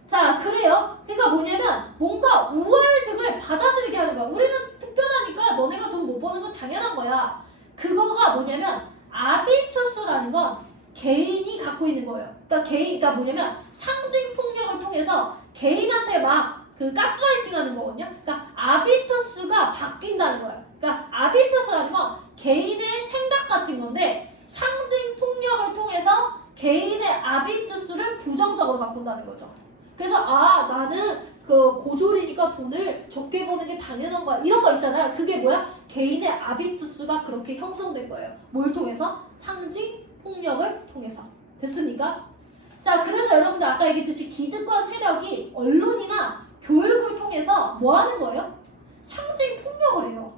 자, 그래요. 그러니까 뭐냐면 뭔가 우월 등을 받아들이게 하는 거야. 우리는 특별하니까 너네가 돈 못 버는 건 당연한 거야. 그거가 뭐냐면 아비투스라는 건 개인이 갖고 있는 거예요. 그러니까 뭐냐면 상징 폭력을 통해서 개인한테 막 그 가스라이팅 하는 거거든요. 그러니까 아비투스가 바뀐다는 거예요. 그러니까 아비투스라는 건 개인의 생각 같은 건데 상징 폭력을 통해서 개인의 아비투스를 부정적으로 바꾼다는 거죠. 그래서 아, 나는 그 고졸이니까 돈을 적게 버는 게 당연한 거야. 이런 거 있잖아요. 그게 뭐야? 개인의 아비투스가 그렇게 형성된 거예요. 뭘 통해서? 상징 폭력을 통해서. 됐습니까? 자, 그래서 여러분들 아까 얘기했듯이 기득권 세력이 언론이나 교육을 통해서 뭐 하는 거예요? 상징 폭력을 해요.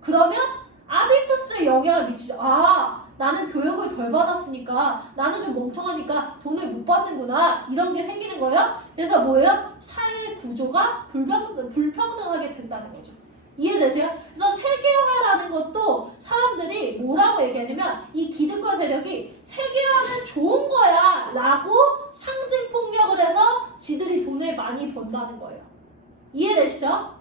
그러면 아비투스에 영향을 미치죠. 아, 나는 교육을 덜 받았으니까 나는 좀 멍청하니까 돈을 못 받는구나. 이런 게 생기는 거예요. 그래서 뭐예요? 사회 구조가 불평등하게 된다는 거죠. 이해되세요? 그래서 세계화라는 것도 사람들이 뭐라고 얘기하냐면 이 기득권 세력이 세계화는 좋은 거야 라고 상징 폭력을 해서 지들이 돈을 많이 번다는 거예요. 이해되시죠?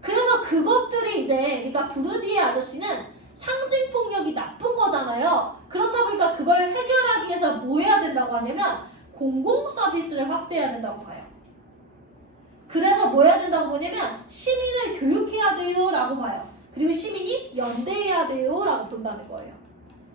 그래서 그것들이 이제 그러니까 부르디에 아저씨는 상징 폭력이 나쁜 거잖아요. 그렇다 보니까 그걸 해결하기 위해서 뭐 해야 된다고 하냐면 공공 서비스를 확대해야 된다고 봐요. 그래서 뭐 해야 된다고 보냐면 시민을 교육해야 돼요 라고 봐요. 그리고 시민이 연대해야 돼요 라고 본다는 거예요.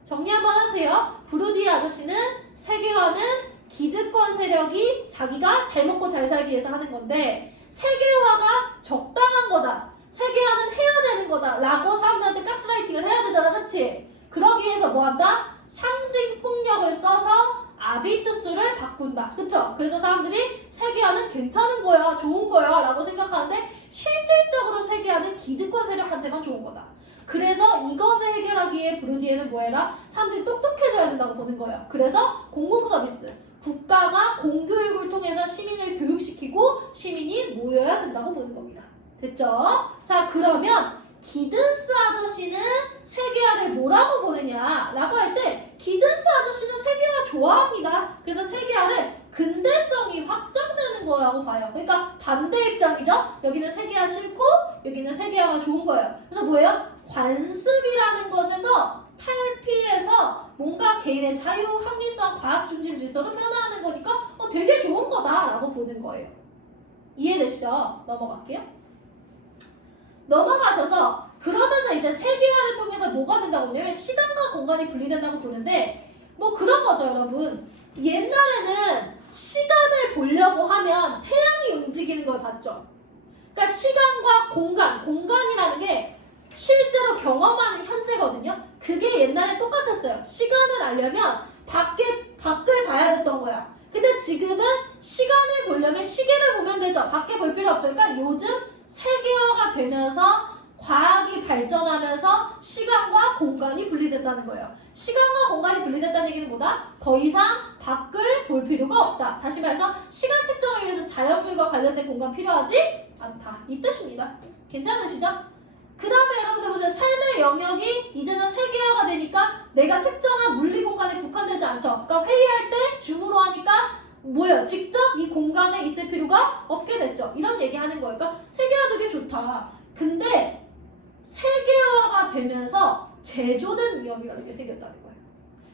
정리 한번 하세요. 부르디에 아저씨는 세계화는 기득권 세력이 자기가 잘 먹고 잘 살기 위해서 하는 건데 세계화가 적당한 거다. 세계화는 해야 되는 거다 라고 사람들한테 가스라이팅을 해야 되잖아. 그치? 그러기 위해서 뭐 한다? 상징 폭력을 써서 아비투스를 바꾼다. 그쵸? 그래서 사람들이 세계화는 괜찮은 거야, 좋은 거야 라고 생각하는데 실질적으로 세계화는 기득권 세력한테만 좋은 거다. 그래서 이것을 해결하기 위해 부르디에는 뭐 해라? 사람들이 똑똑해져야 된다고 보는 거예요. 그래서 공공서비스, 국가가 공교육을 통해서 시민을 교육시키고 시민이 모여야 된다고 보는 겁니다. 됐죠? 자, 그러면 기든스 아저씨는 세계화를 뭐라고 보느냐 라고 할 때 기든스 아저씨는 세계화 좋아합니다. 그래서 세계화를 근대성이 확장되는 거라고 봐요. 그러니까 반대 입장이죠. 여기는 세계화 싫고 여기는 세계화가 좋은 거예요. 그래서 뭐예요? 관습이라는 것에서 탈피해서 뭔가 개인의 자유, 합리성, 과학 중심 질서로 변화하는 거니까 되게 좋은 거다라고 보는 거예요. 이해되시죠? 넘어갈게요. 넘어가셔서 그러면서 이제 세계화를 통해서 뭐가 된다고 보냐면 시간과 공간이 분리된다고 보는데 뭐 그런 거죠, 여러분. 옛날에는 시간을 보려고 하면 태양이 움직이는 걸 봤죠. 그러니까 시간과 공간이라는 게 실제로 경험하는 현재거든요. 그게 옛날에 똑같았어요. 시간을 알려면 밖을 봐야 됐던 거야. 근데 지금은 시간을 보려면 시계를 보면 되죠. 밖에 볼 필요 없죠. 그러니까 요즘 세계화가 되면서 과학이 발전하면서 시간과 공간이 분리된다는 거예요. 시간과 공간이 분리됐다는 얘기는 뭐다? 더 이상 밖을 볼 필요가 없다. 다시 말해서 시간 측정을 위해서 자연물과 관련된 공간 필요하지 않다. 이 뜻입니다. 괜찮으시죠? 그 다음에 여러분들 보세요. 삶의 영역이 이제는 세계화가 되니까 내가 특정한 물리 공간에 국한되지 않죠. 그러니까 회의할 때 줌으로 하니까 뭐예요? 직접 이 공간에 있을 필요가 없게 됐죠. 이런 얘기 하는 거예요. 그러니까 세계화 되게 좋다. 근데 세계화가 되면서 제조된 위험이라는 게 생겼다는 거예요.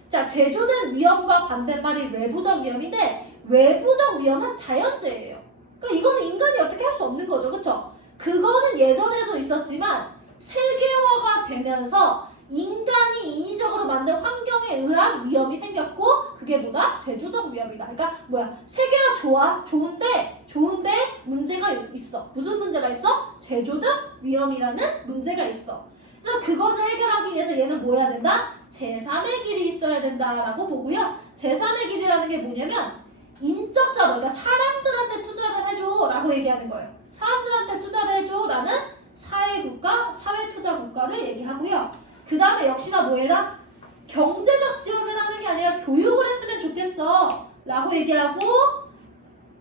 자, 제조된 위험과 반대말이 외부적 위험인데 외부적 위험은 자연재해예요. 그러니까 이거는 인간이 어떻게 할 수 없는 거죠. 그렇죠? 그거는 예전에도 있었지만 세계화가 되면서 인간이 인위적으로 만든 환경에 의한 위험이 생겼고 그게 뭐다? 제조적 위험이다. 그러니까 뭐야? 세계화 좋아? 좋은데 문제가 있어. 무슨 문제가 있어? 제조적 위험이라는 문제가 있어. 그래서 그것을 해결하기 위해서 얘는 뭐 해야 된다? 제3의 길이 있어야 된다라고 보고요. 제3의 길이라는 게 뭐냐면 인적 자본, 그러니까 사람들한테 투자를 해줘라고 얘기하는 거예요. 사람들한테 투자를 해줘라는 사회국가, 사회투자국가를 얘기하고요. 그 다음에 역시나 뭐해라? 경제적 지원을 하는 게 아니라 교육을 했으면 좋겠어 라고 얘기하고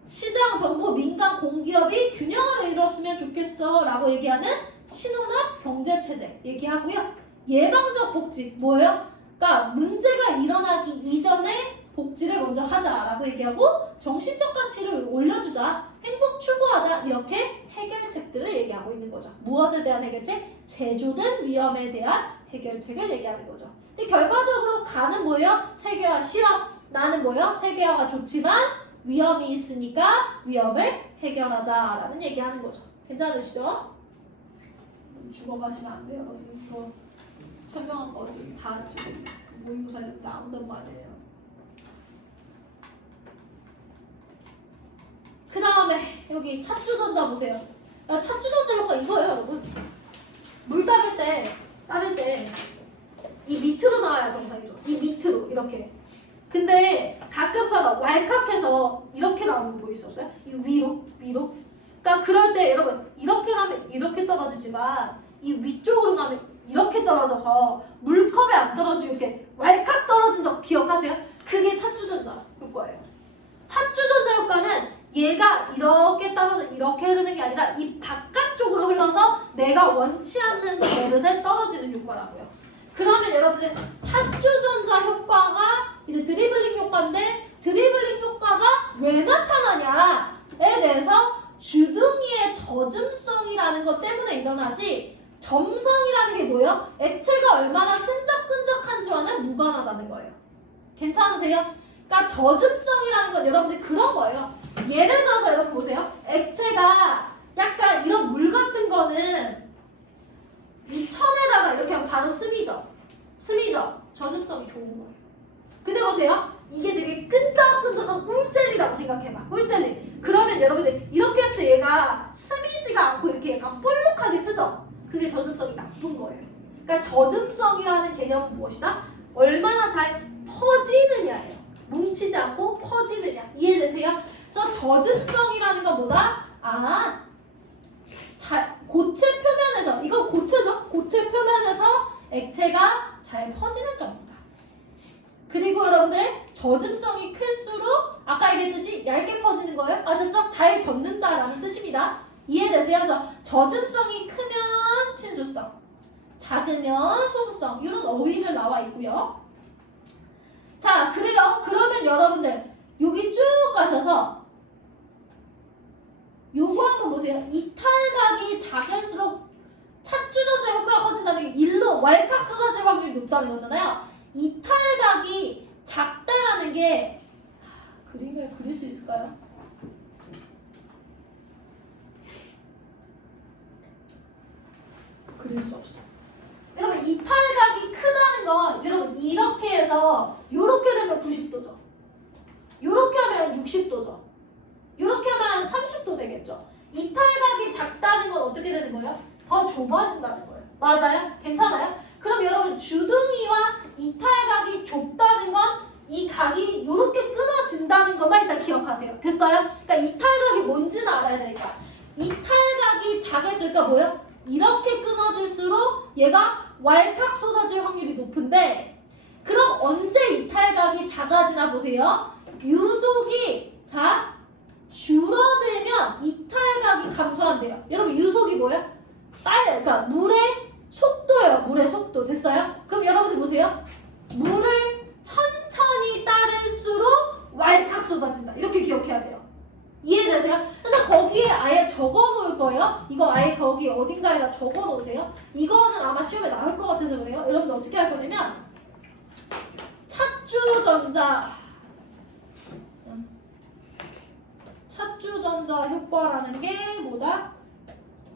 시장, 정부, 민간, 공기업이 균형을 이뤘으면 좋겠어 라고 얘기하는 신혼합 경제체제 얘기하고요. 예방적 복지 뭐예요? 그러니까 문제가 일어나기 이전에 복지를 먼저 하자라고 얘기하고 정신적 가치를 올려주자, 행복 추구하자 이렇게 해결책들을 얘기하고 있는 거죠. 무엇에 대한 해결책? 제조된 위험에 대한 해결책을 얘기하는 거죠. 결과적으로 가는 뭐예요? 세계화 싫어. 나는 뭐예요? 세계화가 좋지만 위험이 있으니까 위험을 해결하자라는 얘기하는 거죠. 괜찮으시죠? 죽어가시면 안 돼요. 이거 설명한 거 다 모의고사에 나온단 말이에요. 그 다음에 여기 찻주전자 보세요. 찻주전자 효과 이거예요, 여러분. 물 따를 때 이 밑으로 나와야 정상이죠. 이 밑으로 이렇게. 근데 가끔가다 왈칵해서 이렇게 나오는 거 보이셨어요? 이 위로. 그러니까 그럴 때 여러분 이렇게 나면 이렇게 떨어지지만 이 위쪽으로 나면 이렇게 떨어져서 물컵에 안 떨어지고 이렇게 왈칵 떨어진 적 기억하세요? 그게 찻주전자 효과예요. 찻주전자 효과는 얘가 이렇게 따라서 이렇게 흐르는 게 아니라 이 바깥쪽으로 흘러서 내가 원치 않는 버릇에 떨어지는 효과라고요. 그러면 여러분들 찻주전자 효과가 이제 드리블링 효과인데 드리블링 효과가 왜 나타나냐에 대해서 주둥이의 젖음성이라는 것 때문에 일어나지 점성이라는 게 뭐예요? 액체가 얼마나 끈적끈적한지와는 무관하다는 거예요. 괜찮으세요? 그러니까 젖음성이라는 건 여러분들 그런 거예요. 예를 들어서 여러분 보세요. 액체가 약간 이런 물 같은 거는 이 천에다가 이렇게 하면 바로 스미죠. 젖음성이 좋은 거예요. 근데 보세요. 이게 되게 끈적끈적한 꿀젤리라고 생각해봐. 꿀젤리. 그러면 여러분들 이렇게 했을 때 얘가 스미지가 않고 이렇게 약간 볼록하게 쓰죠. 그게 젖음성이 나쁜 거예요. 그러니까 젖음성이라는 개념은 무엇이다? 얼마나 잘 퍼지느냐예요. 뭉치지 않고 퍼지느냐. 이해되세요? 그래서 젖음성이라는 건 뭐다? 고체 표면에서, 이거 고체죠? 고체 표면에서 액체가 잘 퍼지는 정도다. 그리고 여러분들 젖음성이 클수록 아까 얘기했듯이 얇게 퍼지는 거예요. 아셨죠? 잘 젖는다라는 뜻입니다. 이해되세요? 그래서 젖음성이 크면 친수성, 작으면 소수성 이런 어휘들 나와 있고요. 자, 그래요. 그러면 여러분들 여기 쭉 가셔서 요거 한번 보세요. 이탈각이 작을수록 찻주전자 효과가 커진다는 게 일로 왈칵 쏟아질 확률이 높다는 거잖아요. 이탈각이 작다라는 게 그림을 그릴 수 있을까요? 그릴 수 없어. 여러분 이탈각이 크다는 건 여러분 이렇게 해서 요렇게 되면 90도죠. 요렇게 하면 60도죠. 요렇게 하면 30도 되겠죠. 이탈각이 작다는 건 어떻게 되는 거예요? 더 좁아진다는 거예요. 맞아요? 괜찮아요? 그럼 여러분 주둥이와 이탈각이 좁다는 건 이 각이 요렇게 끊어진다는 것만 일단 기억하세요. 됐어요? 그러니까 이탈각이 뭔지는 알아야 되니까. 이탈각이 작을수록 뭐예요? 이렇게 끊어질수록 얘가 왈칵 쏟아질 확률이 높은데 그럼 언제 이탈각이 작아지나 보세요. 유속이 줄어들면 이탈각이 감소한대요. 여러분 유속이 뭐예요? 그러니까 물의 속도예요. 물의 속도. 됐어요? 그럼 여러분들 보세요. 물을 천천히 따를수록 왈칵 쏟아진다. 이렇게 기억해야 돼요. 이해되세요? 그래서 거기에 아예 적어놓을 거예요. 이거 아예 거기 어딘가에다 적어놓으세요. 이거는 아마 시험에 나올 것 같아서 그래요. 여러분들 어떻게 할 거냐면 찻주전자 효과라는 게 뭐다?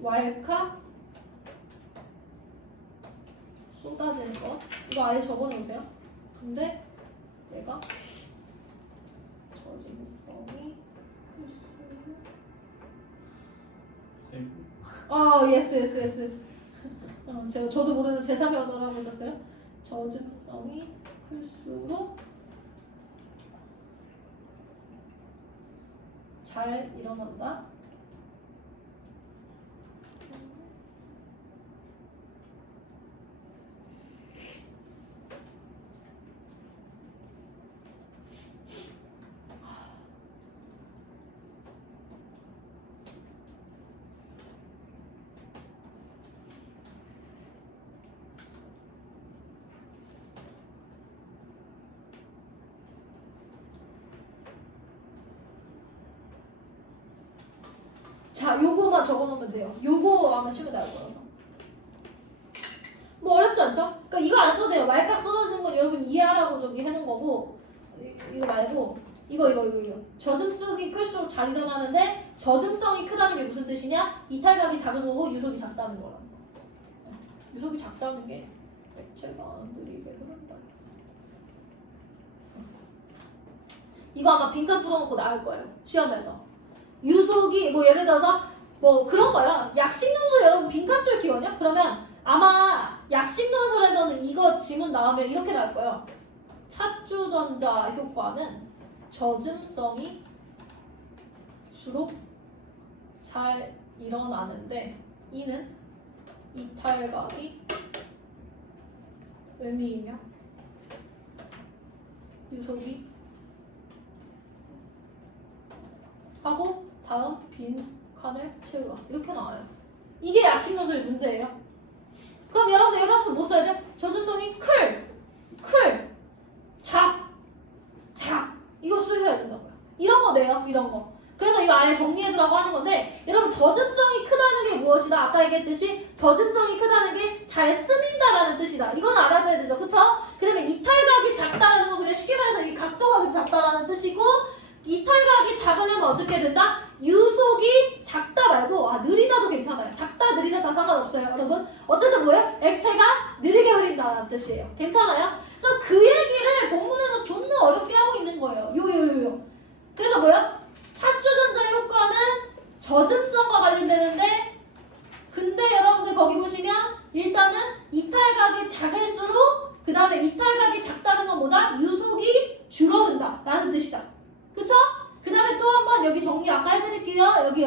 왈칵 쏟아지는 거. 이거 아예 적어놓으세요. 근데 내가 저지성이 예스. 저도 모르는 제3의 언어를 하고 있었어요. 저증성이 클수록 잘 일어난다. 자, 요거만 적어놓으면 돼요. 요거 아마 시험에 나올 거라서. 뭐 어렵지 않죠? 그러니까 이거 안 써도 돼요. 말깍 쏟아지는 건 여러분 이해하라고 저기 해놓은 거고 이거 말고 이거. 저즘성이 클수록 잘 일어나는데 저즘성이 크다는 게 무슨 뜻이냐? 이탈각이 작은 거고 유속이 작다는 거라는 거. 유속이 작다는 게 액체가 느리게 흐른다. 이거 아마 빈칸 뚫어놓고 나올 거예요. 시험에서. 유속이 뭐 예를 들어서 뭐 그런 거야. 약식논술 여러분 빈칸 뚫기거든요. 그러면 아마 약식논술에서는 이거 지문 나오면 이렇게 나올 거예요. 찻주전자 효과는 저즘성이 수록 잘 일어나는데 이는 이탈각이 의미이며 유속이 하고 다음 빈 칸을 채우라 이렇게 나와요. 이게 약식논술의 문제예요. 그럼 여러분들 여기서 뭐 써야 돼? 저즘성이 클, 작 이거 쓰셔야 된다고요. 이런 거 내요. 이런 거. 그래서 이거 아예 정리해두라고 하는 건데 여러분 저즘성이 크다는 게 무엇이다? 아까 얘기했듯이 저즘성이 크다는 게 잘 스민다라는 뜻이다. 이건 알아둬야 되죠. 그쵸? 그 다음에 이탈각이 작다라는 거 그냥 쉽게 말해서 이 각도가 좀 작다라는 뜻이고 이탈각이 작으려면 어떻게 된다? 유속이 작다 말고 느리다도 괜찮아요. 작다 느리다 다 상관없어요. 여러분 어쨌든 뭐예요? 액체가 느리게 흐린다는 뜻이에요. 괜찮아요? 그래서 그 얘기를 본문에서 존나 어렵게 하고 있는 거예요. 요. 그래서 뭐야? 찻주전자 효과는 저즘성과 관련되는데 근데 여러분들 거기 보시면 일단은 이탈각이 작을수록 그 다음에 이탈각이 작다는 건 뭐다? 유속이 줄어든다 라는 뜻이다. 그쵸? 그 다음에 또 한 번 여기 정리 아까 해드릴게요. 여기.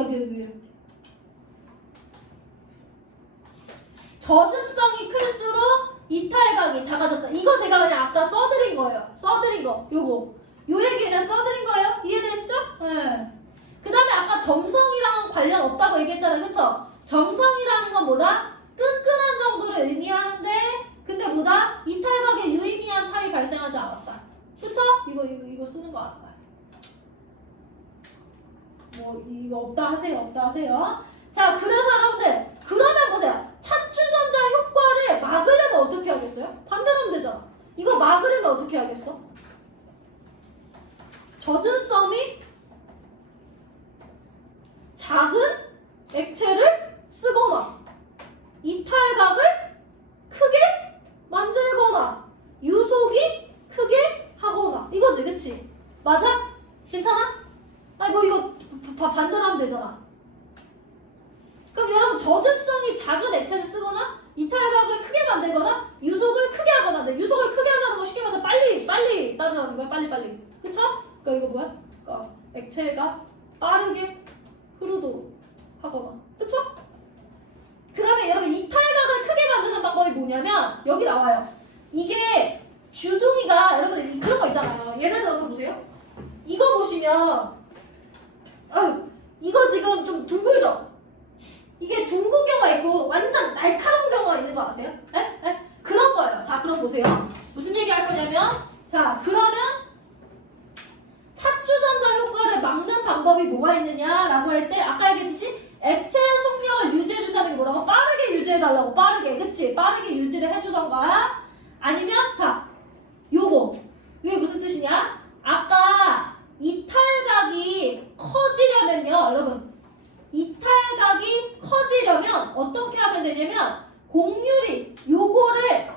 저즘성이 클수록 이탈각이 작아졌다. 이거 제가 그냥 아까 써드린 거예요. 써드린 거. 요거. 요 얘기 그냥 써드린 거예요. 이해되시죠? 네. 그 다음에 아까 점성이랑은 관련 없다고 얘기했잖아요. 그쵸? 점성이라는 건 뭐다? 끈끈한 정도를 의미하는데 근데 뭐다? 이탈각에 유의미한 차이 발생하지 않았다. 그쵸? 이거 쓰는 거 알아요. 뭐 이거 없다 하세요. 자 그래서 여러분들 그러면 보세요. 찻주전자 효과를 막으려면 어떻게 하겠어요? 반대로 하면 되잖아. 이거 막으려면 어떻게 하겠어? 저준성이 작은 액체를 쓰거나 이탈각을 크게 만들거나 유속이 크게 하거나 이거지 그치? 맞아? 괜찮아? 아니 뭐 이거 반대로 하면 되잖아. 그럼 여러분 저준성이 작은 액체를 쓰거나 이탈각을 크게 만들거나 유속을 크게 하거나 근데 유속을 크게 한다는 거 쉽게 말해서 빨리 따르라는 거야. 빨리 그쵸? 그러니까 이거 뭐야? 그러니까 액체가 빠르게 흐르도록 하거나 그쵸? 그 다음에 여러분 이탈각을 크게 만드는 방법이 뭐냐면 여기 나와요. 이게 주둥이가 여러분 그런 거 있잖아요. 예를 들어서 보세요. 이거 보시면 이거 지금 좀 둥글죠? 이게 둥근 경우가 있고 완전 날카로운 경우가 있는 거 아세요? 에? 그런 거예요. 자 그럼 보세요. 무슨 얘기 할 거냐면 자 그러면 찻주전자 효과를 막는 방법이 뭐가 있느냐라고 할 때 아까 얘기했듯이 액체 속력을 유지해준다는 게 뭐라고? 빠르게 유지해달라고. 빠르게 그치? 빠르게 유지를 해주던가 아니면 자 요거 이게 무슨 뜻이냐? 아까 이탈각이 커지려면요 여러분 이탈각이 커지려면 어떻게 하면 되냐면 공률이 요거를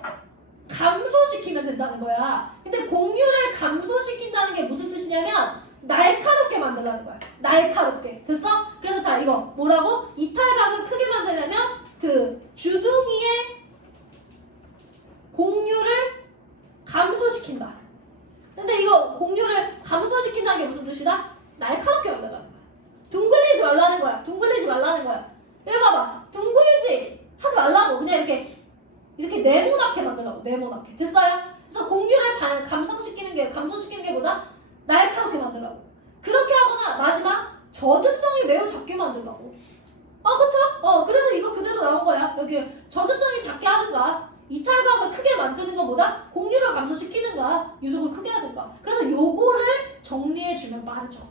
감소시키면 된다는 거야. 근데 공률을 감소시킨다는 게 무슨 뜻이냐면 날카롭게 만들라는 거야. 날카롭게. 됐어? 그래서 자 이거 뭐라고? 이탈각을 크게 만들려면 그 주둥이의 공률을 감소시킨다. 근데 이거 공률을 감소시킨다는 게 무슨 뜻이다? 날카롭게 만들라는 거야. 둥글리지 말라는 거야. 여기 봐봐. 둥글지 하지 말라고. 그냥 이렇게 네모나게 만들라고. 네모나게. 됐어요? 그래서 공률을 감소시키는 게 뭐다? 날카롭게 만들라고. 그렇게 하거나 마지막 저집성이 매우 작게 만들라고. 그쵸? 그래서 이거 그대로 나온 거야. 여기 저집성이 작게 하든가 이탈각을 크게 만드는 것보다 공률을 감소시키는가 유속을 크게 하든가. 그래서 요거를 정리해주면 빠르죠.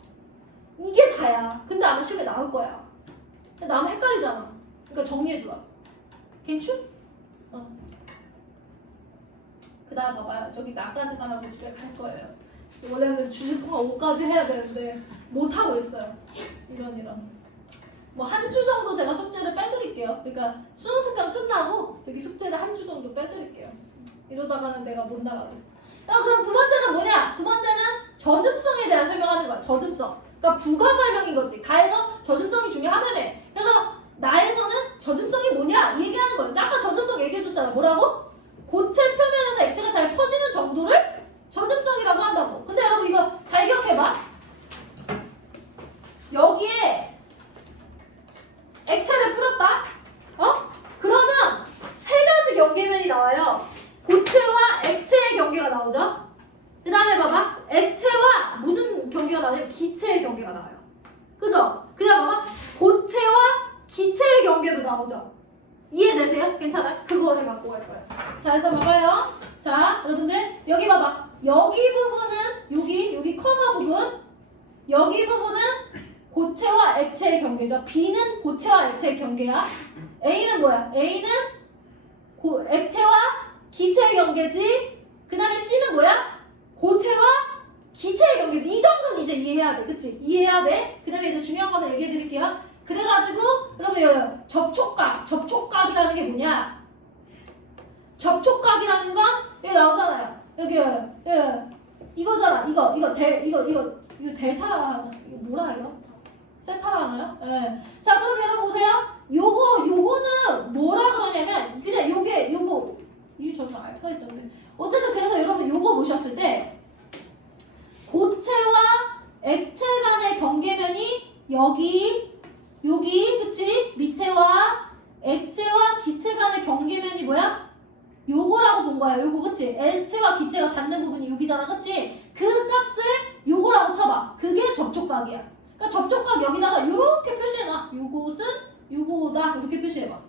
이게 다야. 근데 아마 시험에 나올 거야. 나면 헷갈리잖아. 그러니까 정리해주라. 괜찮? 그 다음 봐봐요. 저기 나까지만 하고 집에 갈 거예요. 원래는 주제 통과 5까지 해야 되는데 못하고 있어요. 이런. 뭐 한 주 정도 제가 숙제를 빼드릴게요. 그러니까 수능 특강 끝나고 저기 숙제를 한 주 정도 빼드릴게요. 이러다가는 내가 못 나가겠어. 그럼 두 번째는 뭐냐? 두 번째는 젖음성에 대한 설명하는 거야. 젖음성. 그러니까 부가 설명인 거지. 가에서 젖음성이 중요하다며. 그래서 나에서는 젖음성이 뭐냐? 이 얘기하는 거야. 아까 젖음성 얘기해줬잖아. 뭐라고? 고체 표면에서 액체가 잘 퍼지는 정도를 젖음성이라고 한다고. 근데 여러분 이거 잘 기억해봐. 여기에 액체를 뿌렸다. 그러면 세 가지 경계면이 나와요. 고체와 액체의 경계가 나오죠. 그 다음에 봐봐. 액체와 무슨 경계가 나오냐면 기체의 경계가 나와요. 그죠? 그냥 봐봐. 고체와 기체의 경계도 나오죠. 이해되세요? 괜찮아요? 그거를 갖고 갈 거예요. 자, 그래서 봐봐요. 자, 여러분들 여기 봐봐. 여기 부분은 여기 커서 부분. 여기 부분은 고체와 액체의 경계죠. B는 고체와 액체의 경계야. A는 뭐야? A는 액체와 기체의 경계지. 그 다음에 C는 뭐야? 고체와 기체의 경계지. 이 정도는 이제 이해해야 돼. 그치? 이해해야 돼. 그 다음에 이제 중요한 거 한번 얘기해 드릴게요. 그래가지고 여러분 여기 접촉각이라는 게 뭐냐? 접촉각이라는 건 여기 나오잖아요. 여기 이거잖아. 이거 델타 이거 뭐라 이거? 세타라 하나요? 네. 자, 그럼 여러분 보세요. 요거는 뭐라 그러냐면 그냥 요거 이게 저는 알파 있던데. 어쨌든 그래서 여러분 요거 보셨을 때 고체와 액체 간의 경계면이 여기 그치? 밑에와 액체와 기체 간의 경계면이 뭐야? 요거라고 본 거야. 요거 그치? 액체와 기체가 닿는 부분이 여기잖아. 그치? 그 값을 요거라고 쳐봐. 그게 접촉각이야. 그러니까 접촉각 여기다가 요렇게 표시해놔. 요것은 요거다. 이렇게 표시해봐.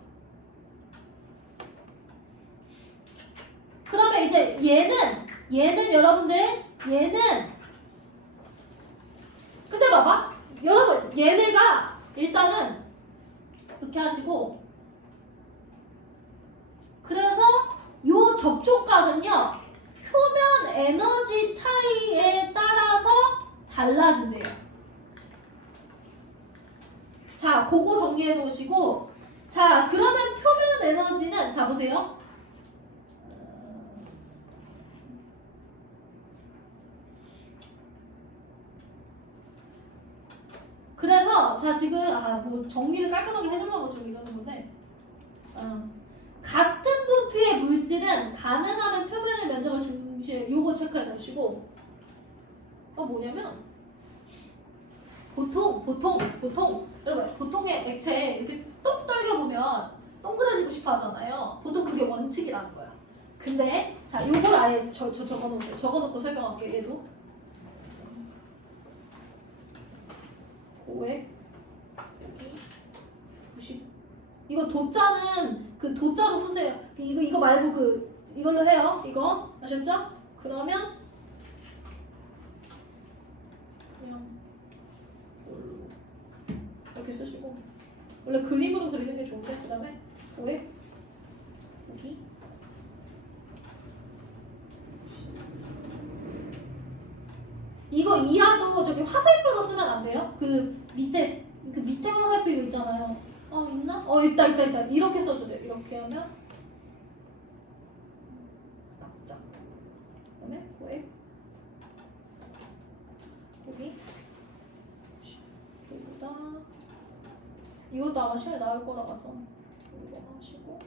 그러면 이제 얘는 여러분들 근데 봐봐. 여러분 얘네가 일단은 이렇게 하시고 그래서 요 접촉각은요 표면 에너지 차이에 따라서 달라진대요. 자, 그거 정리해 놓으시고 자, 그러면 표면 에너지는 자 보세요. 그래서 자 지금 뭐 정리를 깔끔하게 해주려고 좀 이러는 건데 같은 부피의 물질은 가능하면 표면의 면적을 중시해. 요거 체크해 놓으시고 뭐냐면 보통 여러분 보통의 액체 이렇게 똑 떨겨 보면 동그래지고 싶어 하잖아요. 보통 그게 원칙이라는 거야. 근데 자 요걸 아예 적어놓을게요. 적어놓고 설명할게요. 얘도 5에 90 이거 도자는 그 도자로 쓰세요. 이거 말고 그 이걸로 해요. 이거 아셨죠? 그러면 그냥 이렇게 쓰시고 원래 그림으로 그리는 게 좋은데 그 다음에 5에 여기 이거 이하도 저기 화살표로 쓰면 안 돼요? 그 밑에 화살표 이거 있잖아요. 있나? 있다. 이렇게 써주세요. 이렇게 하면 납작. 그다음에 왜? 여기 이거다. 이것도 아마 시험에 나올 거라서 이거 하시고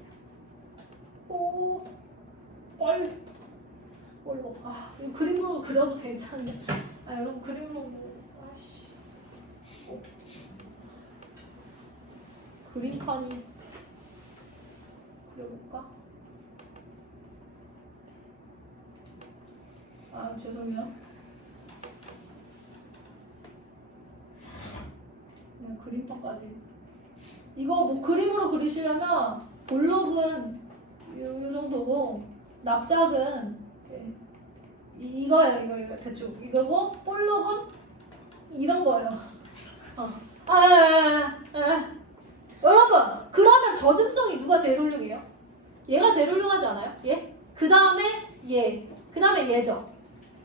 빨리. 이거 그림으로 그려도 괜찮은데. 여러분 그림으로 그림칸이 그려볼까? 죄송해요. 그냥 그림판까지. 이거 뭐 그림으로 그리시려면 볼록은 요 정도고 납작은 이거예요. 이거 대충 이거고 볼록은 이런 거예요. 여러분 그러면 젖음성이 누가 제일 훌륭해요? 얘가 제일 훌륭하지 않아요? 얘? 그 다음에 얘. 그 다음에 얘죠.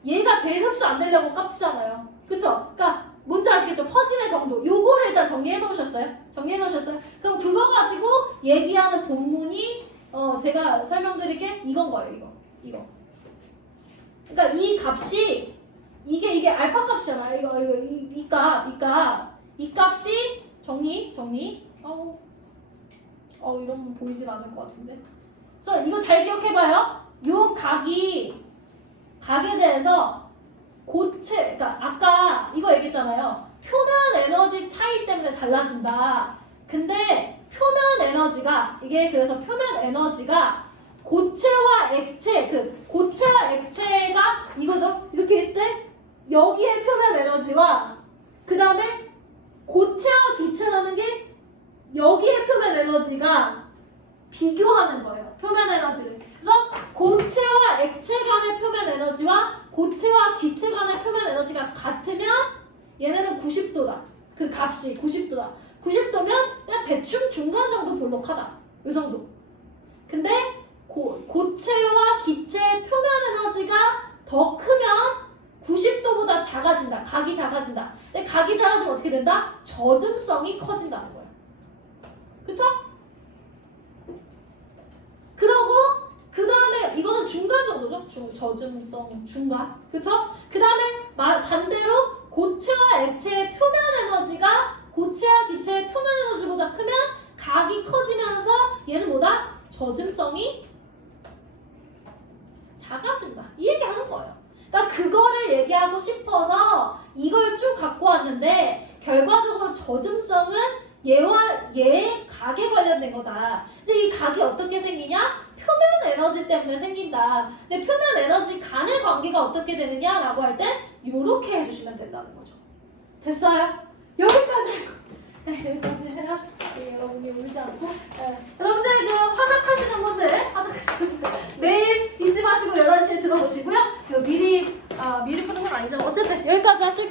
얘가 제일 흡수 안 되려고 깝치잖아요. 그쵸? 그러니까 뭔지 아시겠죠? 퍼짐의 정도. 요거를 일단 정리해 놓으셨어요? 정리해 놓으셨어요? 그럼 그거 가지고 얘기하는 본문이 제가 설명드릴게 이건 거예요. 이거. 그러니까 이 값이 이게 알파 값이잖아요. 이 값이 정리. 이러면 보이질 않을 것 같은데. 그래서 이거 잘 기억해봐요. 요 각에 대해서 그러니까 아까 이거 얘기했잖아요. 표면 에너지 차이 때문에 달라진다. 근데 표면 에너지가 그래서 표면 에너지가 고체와 액체 고체와 액체가 이거죠. 이렇게 있을 때 여기에 표면 에너지와 그 다음에 고체와 기체라는 게 여기에 표면 에너지가 비교하는 거예요. 표면 에너지를. 그래서 고체와 액체 간의 표면 에너지와 고체와 기체 간의 표면 에너지가 같으면 얘네는 90도다. 그 값이 90도다. 90도면 그냥 대충 중간 정도 볼록하다. 이 정도. 근데 고체와 기체의 표면 에너지가 더 크면 90도보다 작아진다. 각이 작아진다. 근데 각이 작아지면 어떻게 된다? 젖음성이 커진다는 거야. 그쵸? 그러고 그 다음에 이거는 중간 정도죠. 젖음성 중간. 그쵸? 그 다음에 반대로 고체와 액체의 표면 에너지가 고체와 기체의 표면 에너지보다 크면 각이 커지면서 얘는 뭐다? 젖음성이 작아진다. 이 얘기하는 거예요. 그러니까 그거를 얘기하고 싶어서 이걸 쭉 갖고 왔는데 결과적으로 젖음성은 얘의 각에 관련된 거다. 근데 이 각이 어떻게 생기냐? 표면 에너지 때문에 생긴다. 근데 표면 에너지 간의 관계가 어떻게 되느냐라고 할 때 이렇게 해주시면 된다는 거죠. 됐어요? 여기까지. 여기까지 해야 여러분이 울지 않고. 여러분들 그 화작하시는 분들 내일 잊지 마시고 11시에 들어오시고요. 미리 푸는 건 아니죠. 어쨌든 여기까지 하실 거.